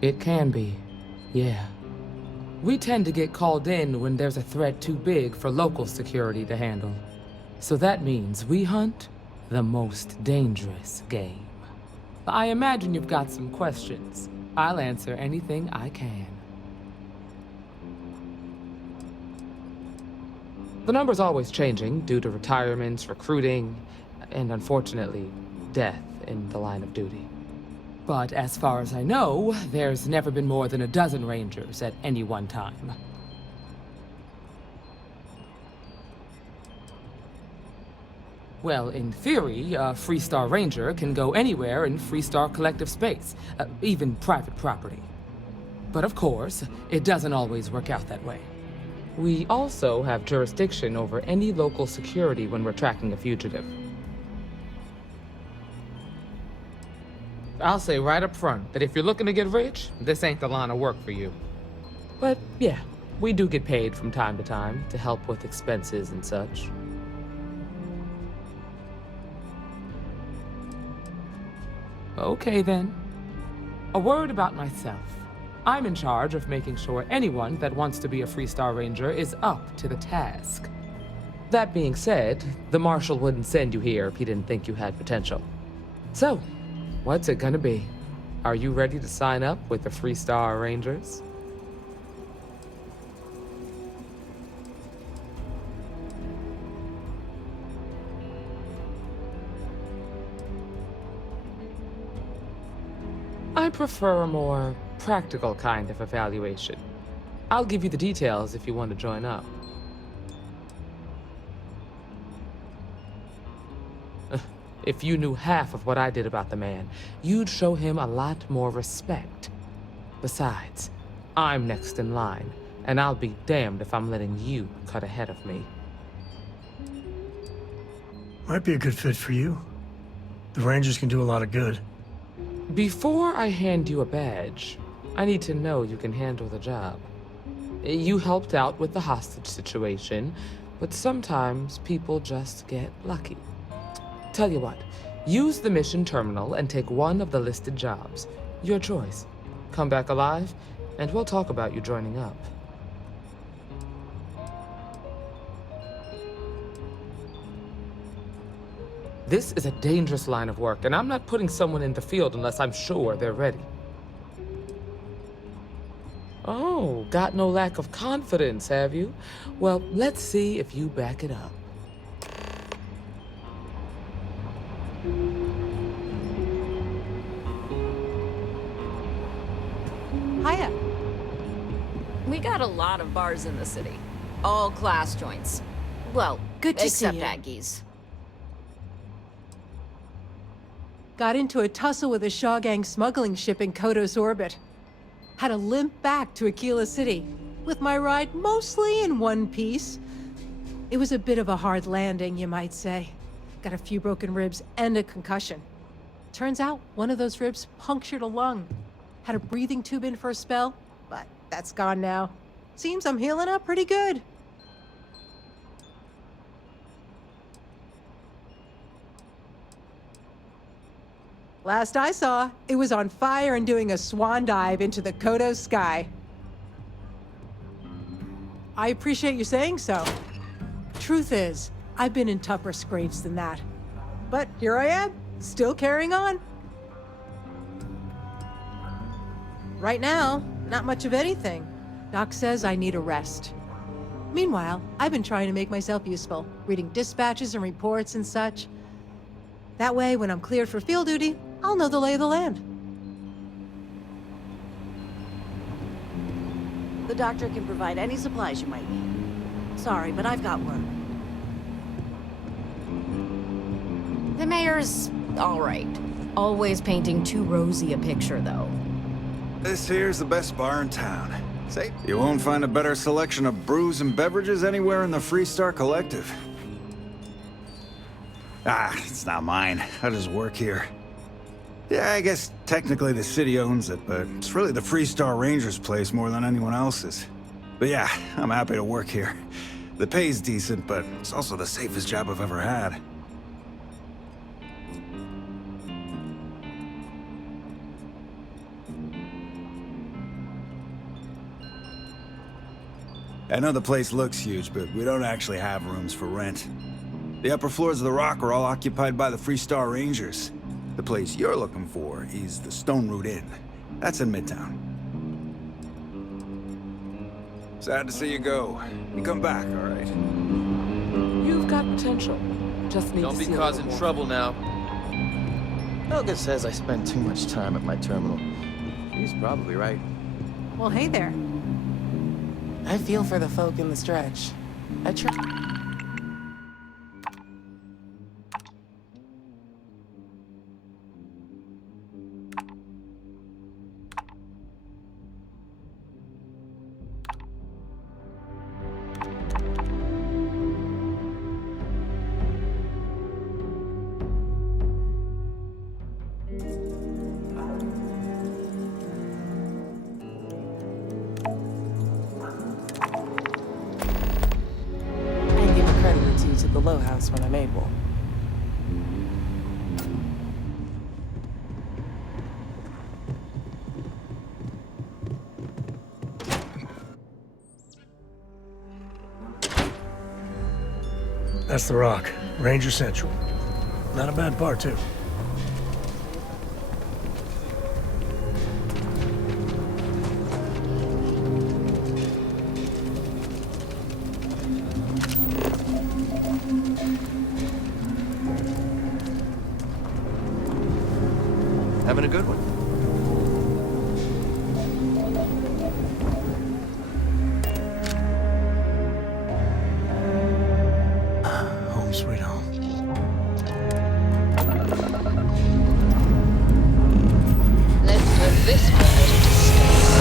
It can be, yeah. We tend to get called in when there's a threat too big for local security to handle. So that means we hunt the most dangerous game. I imagine you've got some questions. I'll answer anything I can. The number's always changing due to retirements, recruiting, and unfortunately, death in the line of duty. But as far as I know, there's never been more than a dozen Rangers at any one time. Well, in theory, a Freestar Ranger can go anywhere in Freestar Collective space, even private property. But of course, it doesn't always work out that way. We also have jurisdiction over any local security when we're tracking a fugitive. I'll say right up front that if you're looking to get rich, this ain't the line of work for you. But yeah, we do get paid from time to time to help with expenses and such. Okay then. A word about myself. I'm in charge of making sure anyone that wants to be a Freestar Ranger is up to the task. That being said, the Marshal wouldn't send you here if he didn't think you had potential. So, what's it gonna be? Are you ready to sign up with the Freestar Rangers? I prefer a more practical kind of evaluation. I'll give you the details if you want to join up. If you knew half of what I did about the man, you'd show him a lot more respect. Besides, I'm next in line, and I'll be damned if I'm letting you cut ahead of me. Might be a good fit for you. The Rangers can do a lot of good. Before I hand you a badge, I need to know you can handle the job. You helped out with the hostage situation, but sometimes people just get lucky. Tell you what, use the mission terminal and take one of the listed jobs. Your choice. Come back alive, and we'll talk about you joining up. This is a dangerous line of work, and I'm not putting someone in the field unless I'm sure they're ready. Oh, got no lack of confidence, have you? Well, let's see if you back it up. Hiya. We got a lot of bars in the city. All class joints. Well, Good to see except you. Aggies. Got into a tussle with a Shaw Gang smuggling ship in Kodos orbit. Had to limp back to Aquila City, with my ride mostly in one piece. It was a bit of a hard landing, you might say. Got a few broken ribs and a concussion. Turns out one of those ribs punctured a lung. Had a breathing tube in for a spell, but that's gone now. Seems I'm healing up pretty good. Last I saw, it was on fire and doing a swan dive into the Kodos sky. I appreciate you saying so. Truth is, I've been in tougher scrapes than that. But here I am, still carrying on. Right now, not much of anything. Doc says I need a rest. Meanwhile, I've been trying to make myself useful, reading dispatches and reports and such. That way, when I'm cleared for field duty, I'll know the lay of the land. The doctor can provide any supplies you might need. Sorry, but I've got work. The mayor's all right. Always painting too rosy a picture, though. This here's the best bar in town. Say, you won't find a better selection of brews and beverages anywhere in the Freestar Collective. Ah, it's not mine. I just work here. Yeah, I guess technically the city owns it, but it's really the Freestar Rangers' place more than anyone else's. But yeah, I'm happy to work here. The pay's decent, but it's also the safest job I've ever had. I know the place looks huge, but we don't actually have rooms for rent. The upper floors of the Rock are all occupied by the Freestar Rangers. The place you're looking for is the Stone Root Inn. That's in Midtown. Sad to see you go. You come back, all right? You've got potential. Just need Don't to be see a causing little more. trouble now. Helga says I spend too much time at my terminal. She's probably right. Well, hey there. I feel for the folk in the stretch. I try. To the Low House when I'm able. That's the Rock, Ranger Central. Not a bad bar, too. Having a good one. Home sweet home. Let's put this planet into space.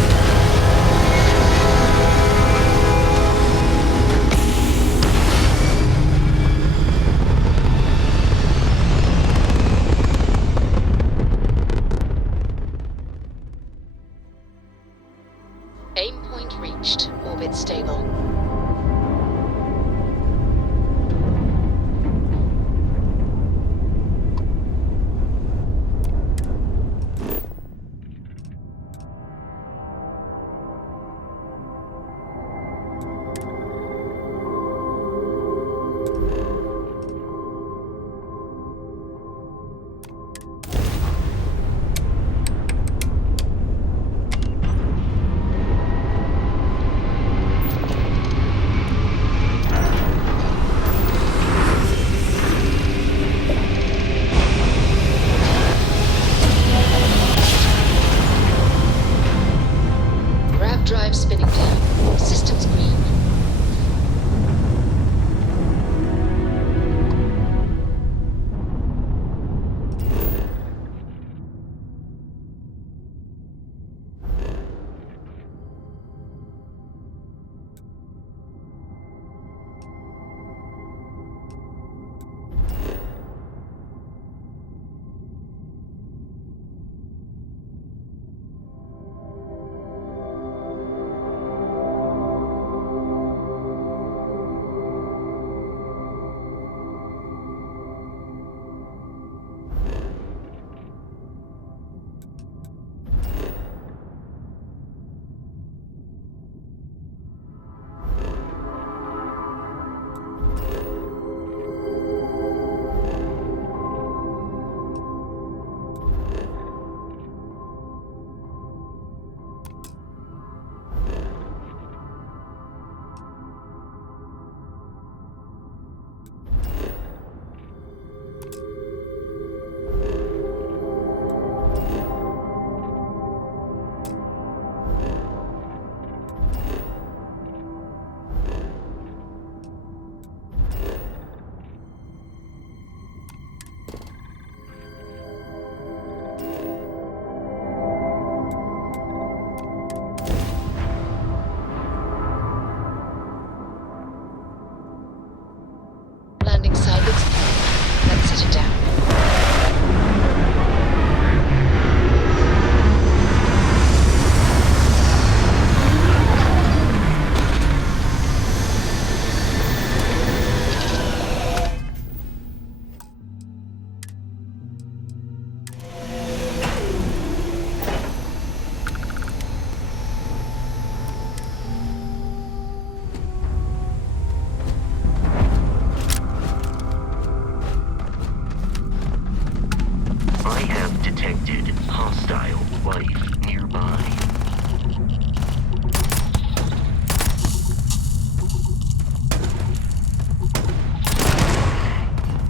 Detected hostile life nearby.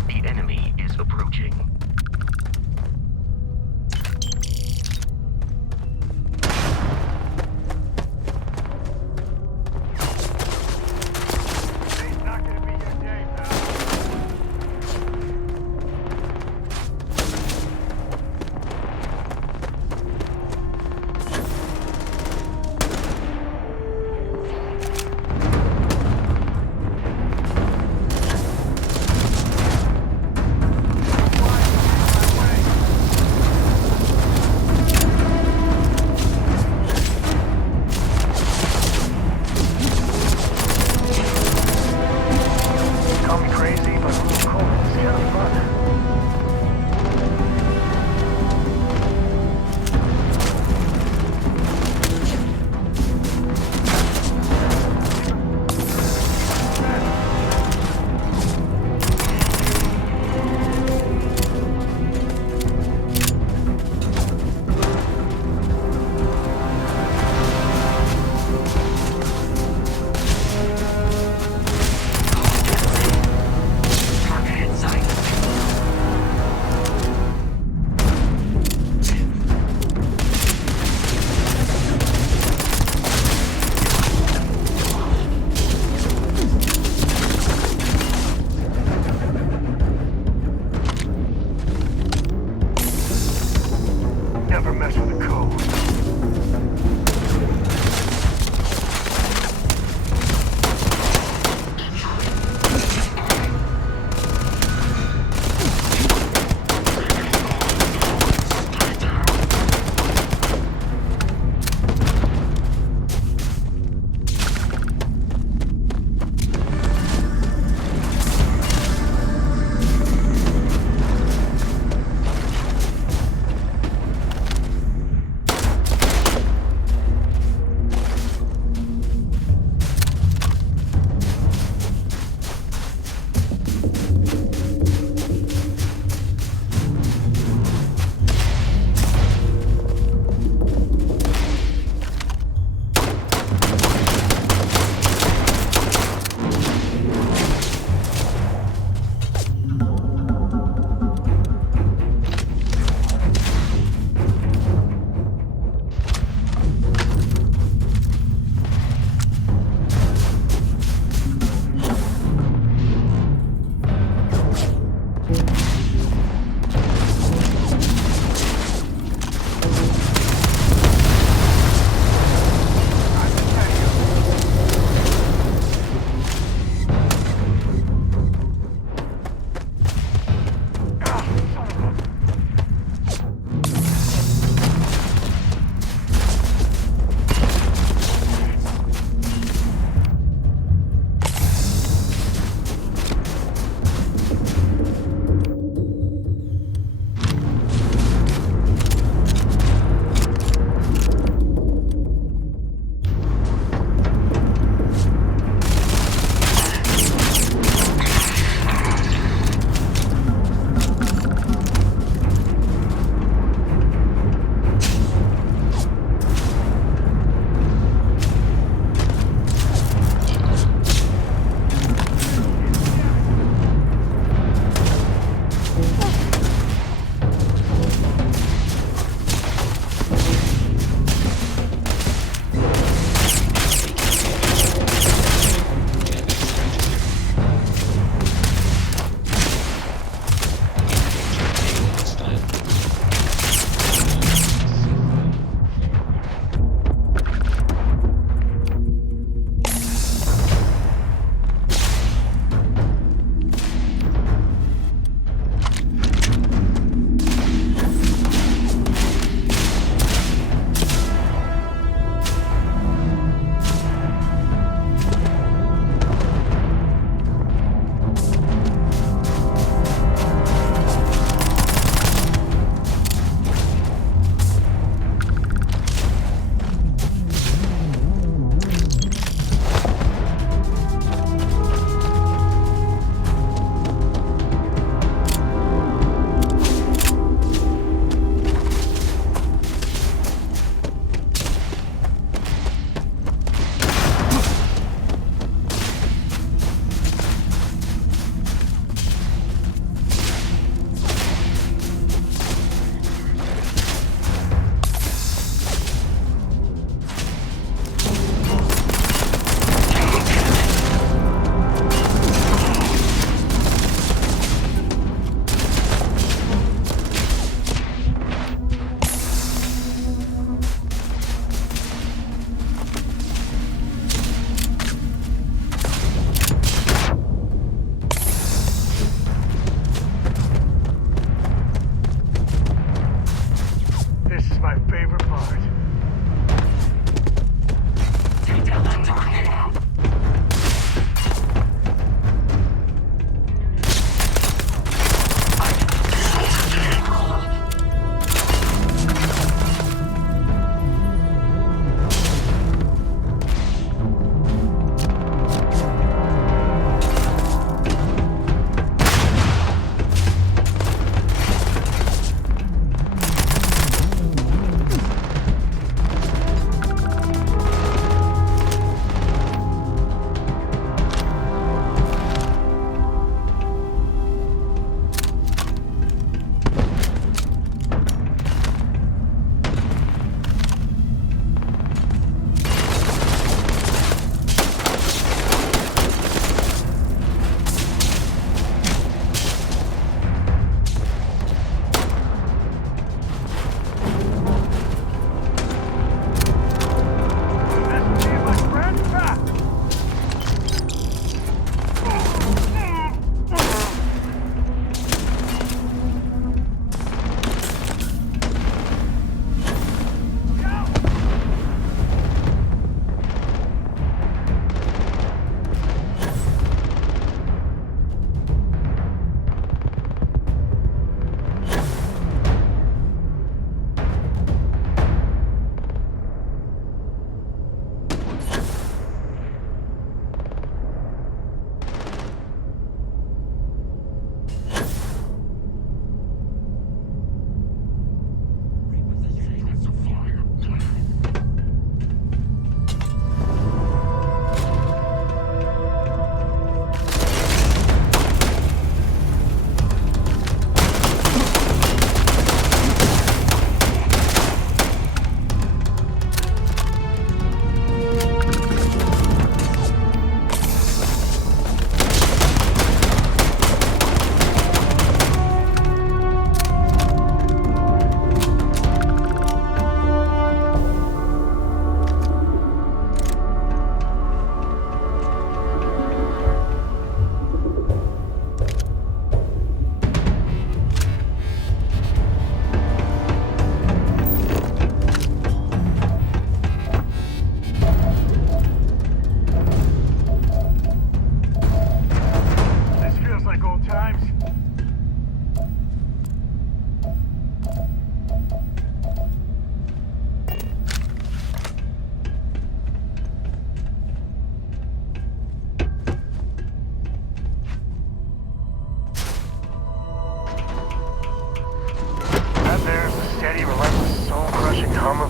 The enemy is approaching.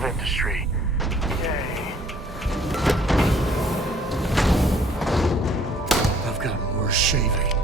industry. Yay. I've gotten worse shaving.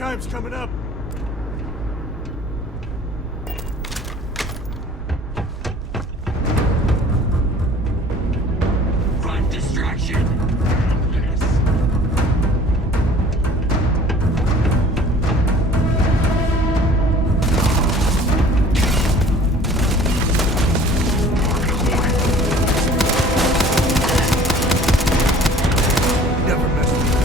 time's coming up. Run, distraction! Never messed with me.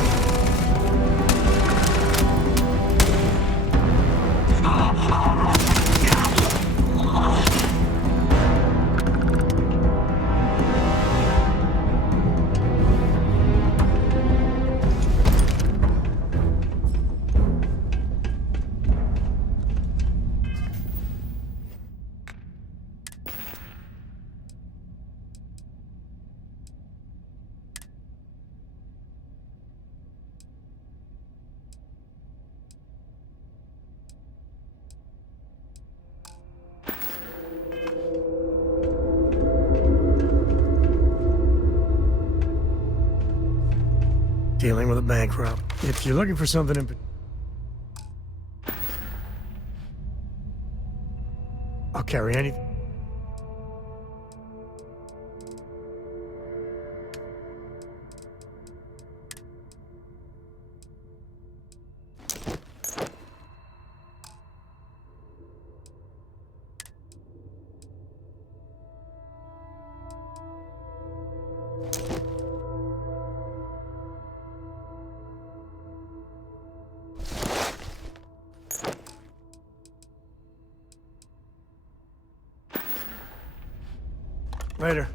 Dealing with a bankrupt. If you're looking for something in... I'll carry anything. Later.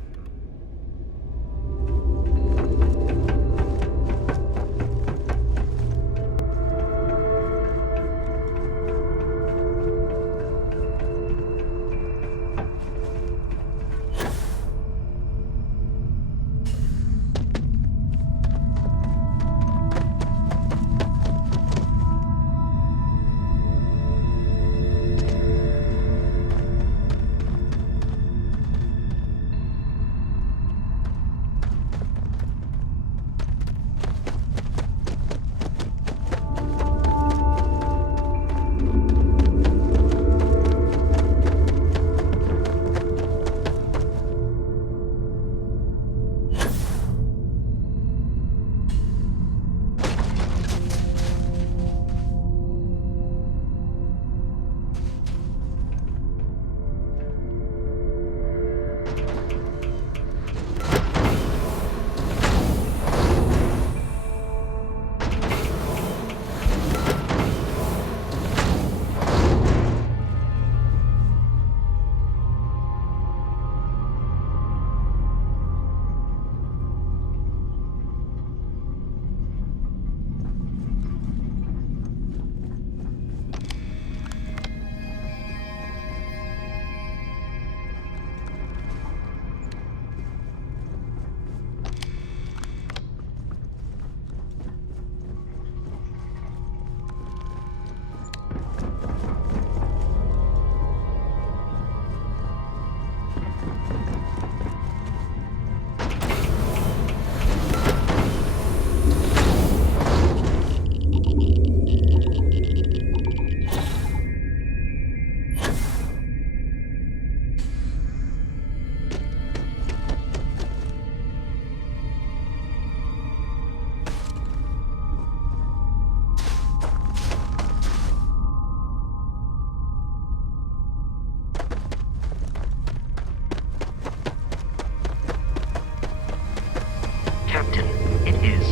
Captain, it is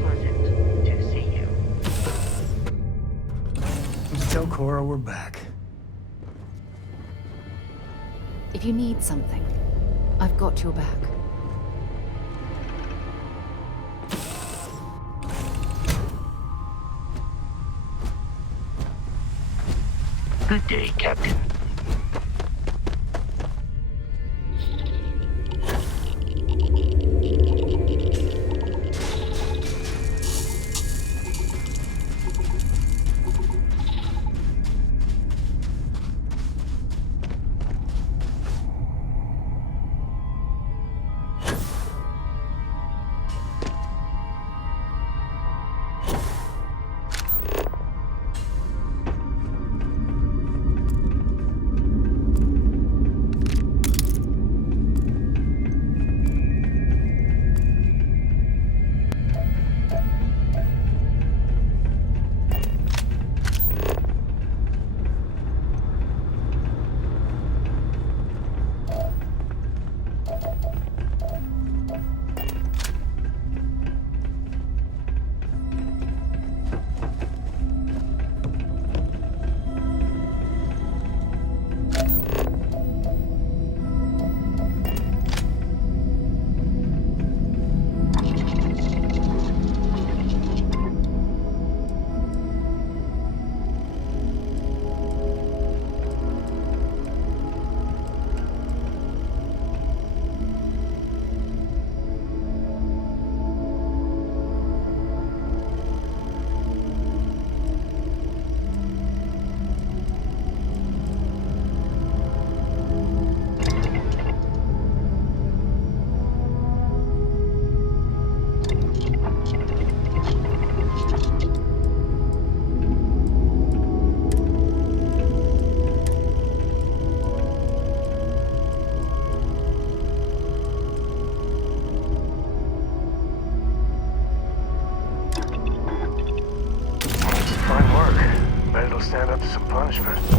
pleasant to see you. Tell Cora we're back. If you need something, I've got your back. Good day, Captain. punishment.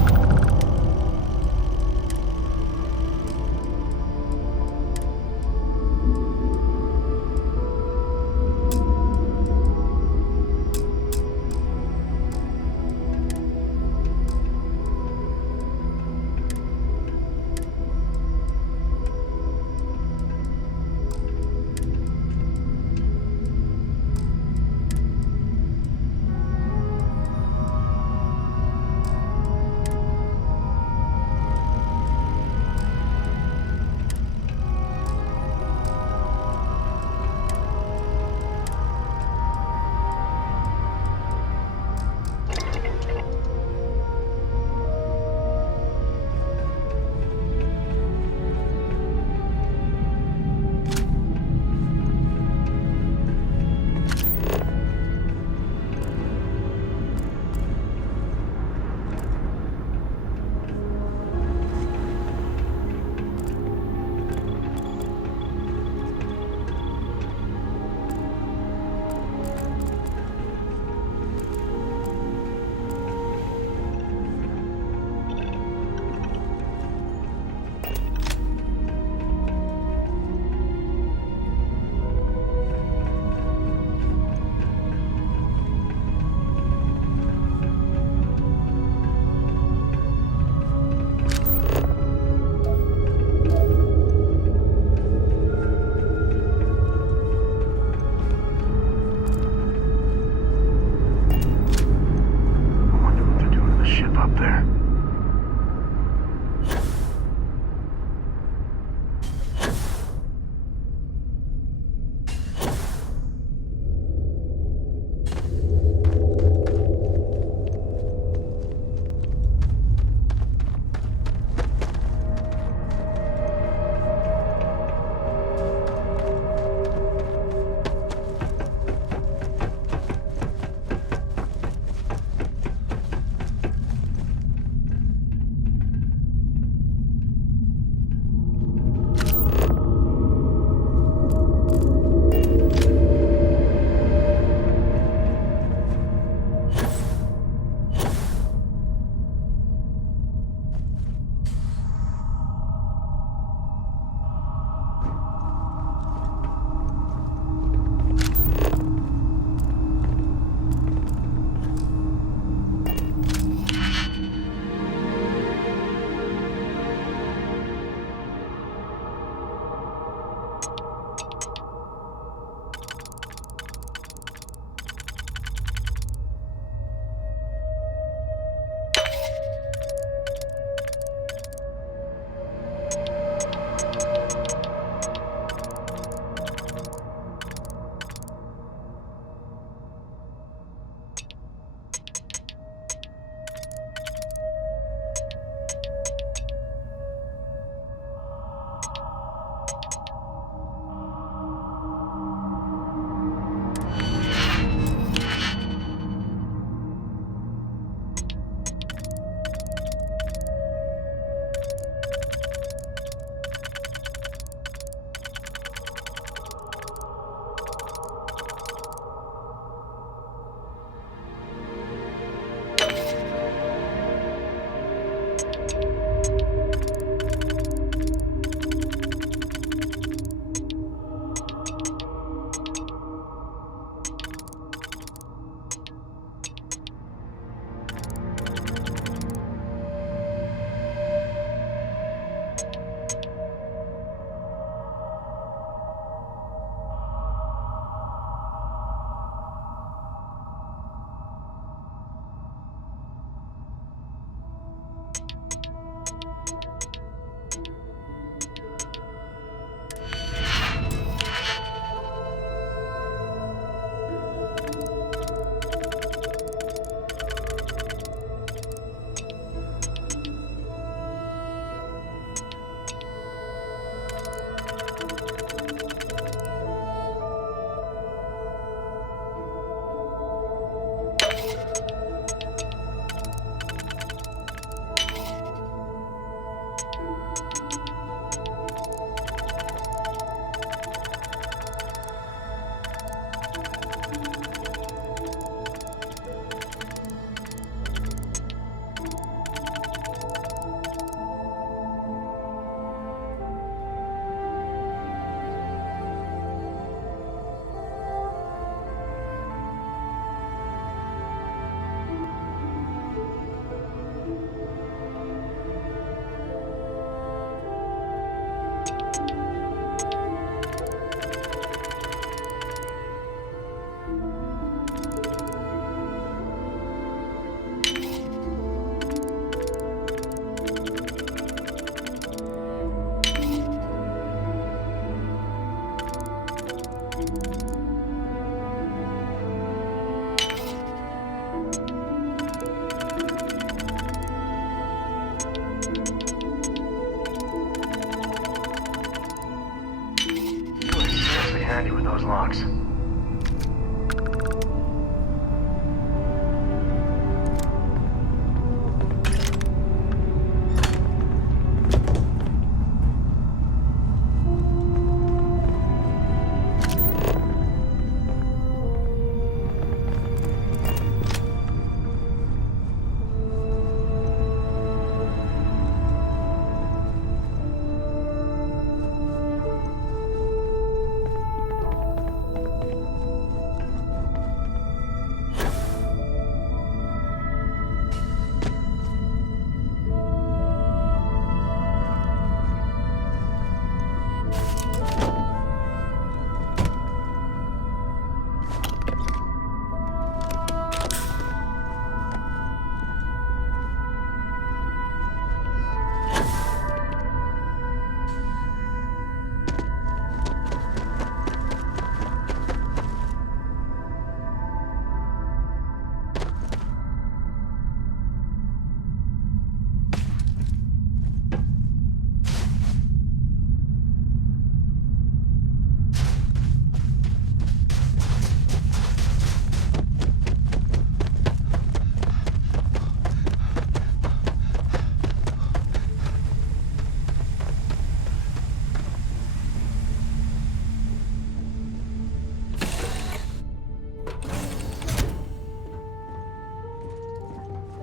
handy with those locks.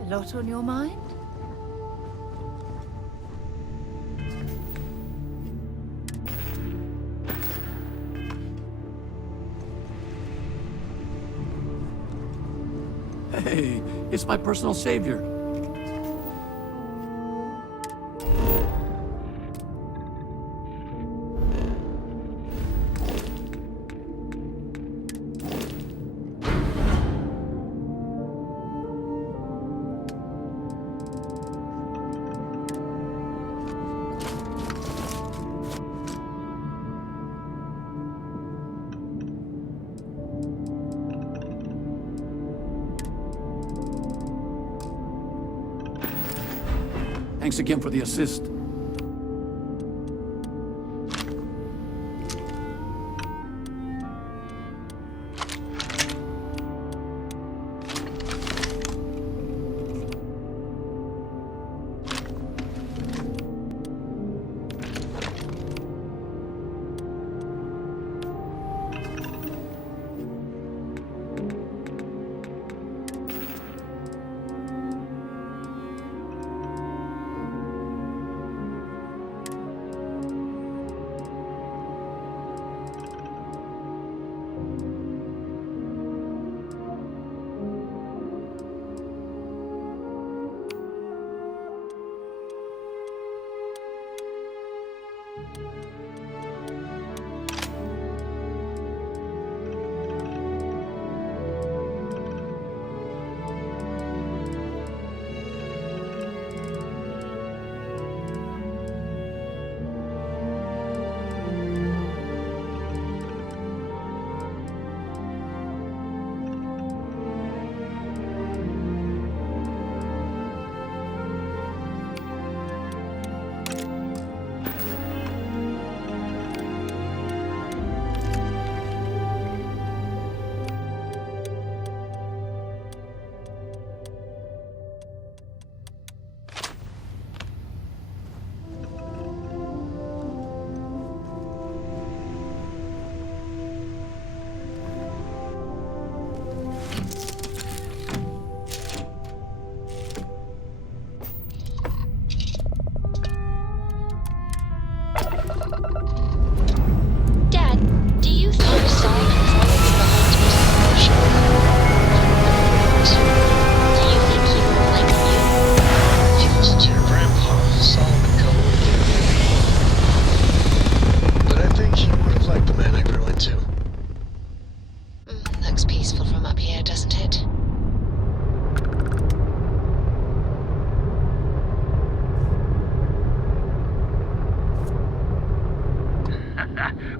A lot on your mind? Hey, it's my personal savior. Thanks again for the assist.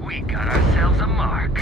We got ourselves a mark.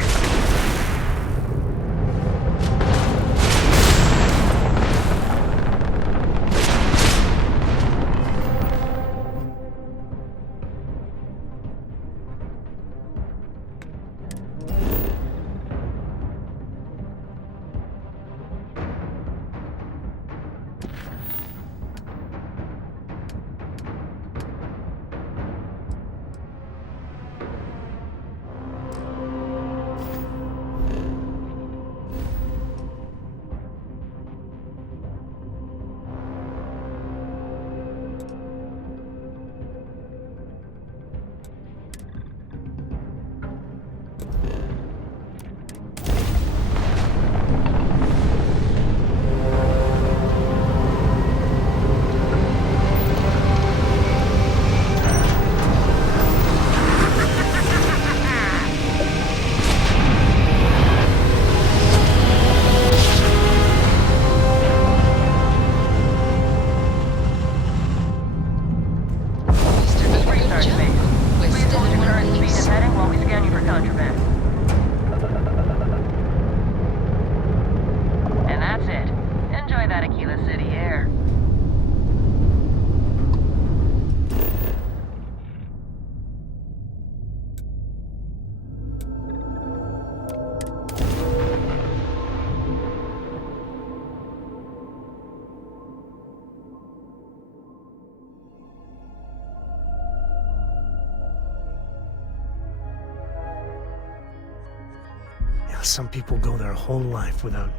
Some people go their whole life without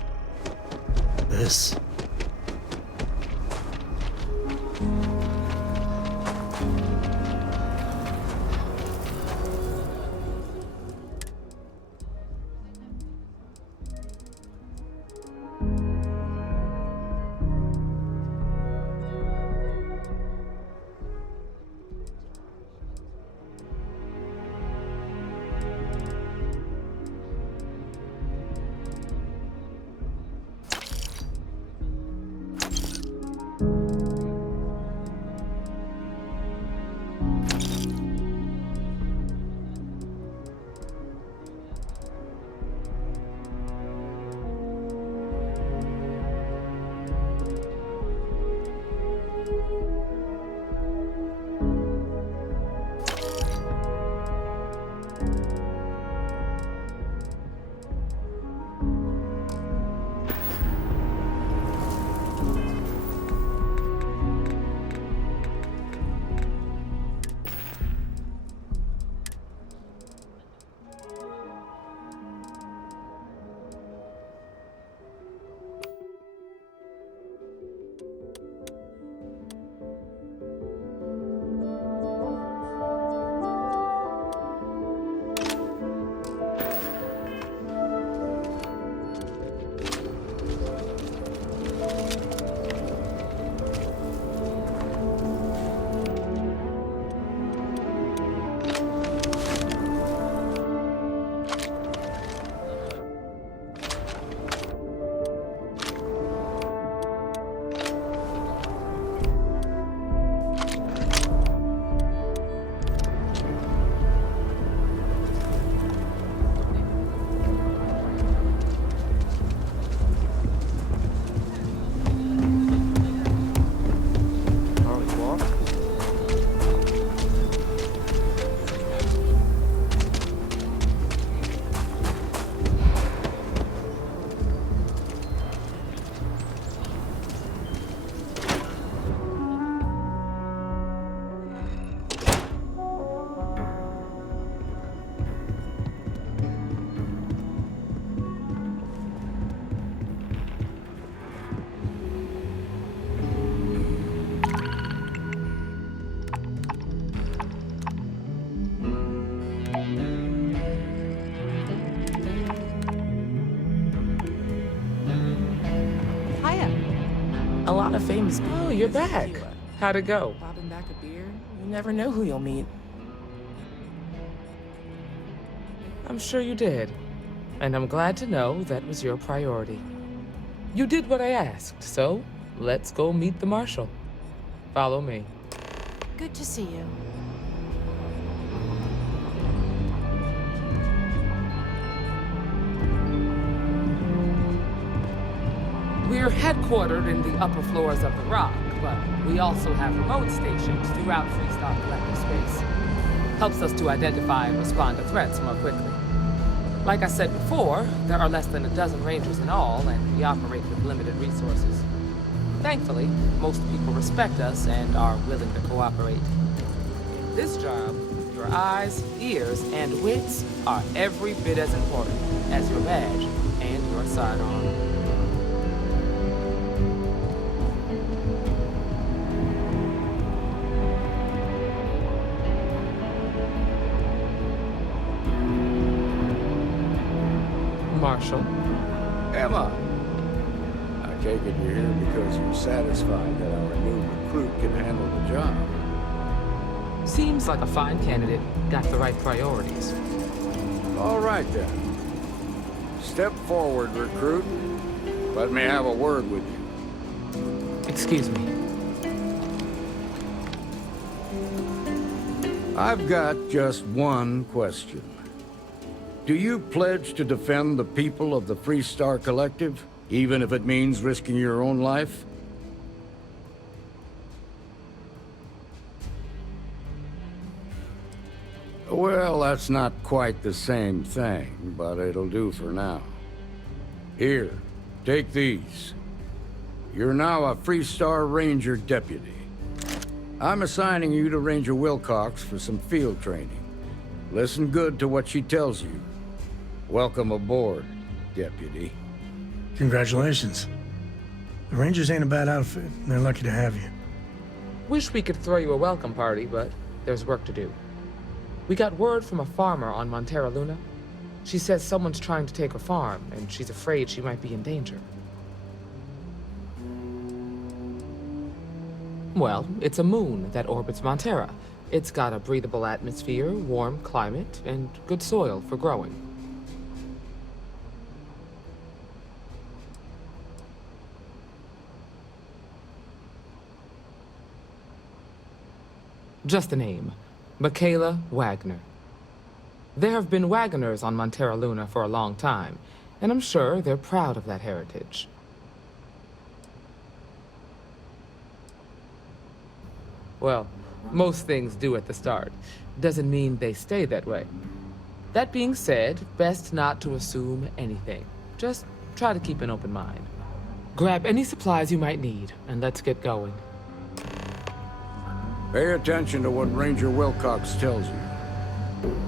this. A lot of famous people. Oh, you're back. How'd it go? Popping back a beer. You never know who you'll meet. I'm sure you did. And I'm glad to know that was your priority. You did what I asked, so let's go meet the Marshal. Follow me. Good to see you. We're headquartered in the upper floors of the Rock, but we also have remote stations throughout Freestar Collective space. Helps us to identify and respond to threats more quickly. Like I said before, there are less than a dozen Rangers in all, and we operate with limited resources. Thankfully, most people respect us and are willing to cooperate. This job, your eyes, ears, and wits are every bit as important as your badge and your sidearm. Marshal. Emma! I take it you're here because you're satisfied that our new recruit can handle the job. Seems like a fine candidate. Got the right priorities. All right, then. Step forward, recruit. Let me have a word with you. Excuse me. I've got just one question. Do you pledge to defend the people of the Freestar Collective, even if it means risking your own life? Well, that's not quite the same thing, but it'll do for now. Here, take these. You're now a Freestar Ranger deputy. I'm assigning you to Ranger Wilcox for some field training. Listen good to what she tells you. Welcome aboard, Deputy. Congratulations. The Rangers ain't a bad outfit. They're lucky to have you. Wish we could throw you a welcome party, but there's work to do. We got word from a farmer on Montera Luna. She says someone's trying to take her farm, and she's afraid she might be in danger. Well, it's a moon that orbits Montera. It's got a breathable atmosphere, warm climate, and good soil for growing. Just a name. Michaela Wagner. There have been Wagoners on Montera Luna for a long time, and I'm sure they're proud of that heritage. Well, most things do at the start. Doesn't mean they stay that way. That being said, best not to assume anything. Just try to keep an open mind. Grab any supplies you might need, and let's get going. Pay attention to what Ranger Wilcox tells you.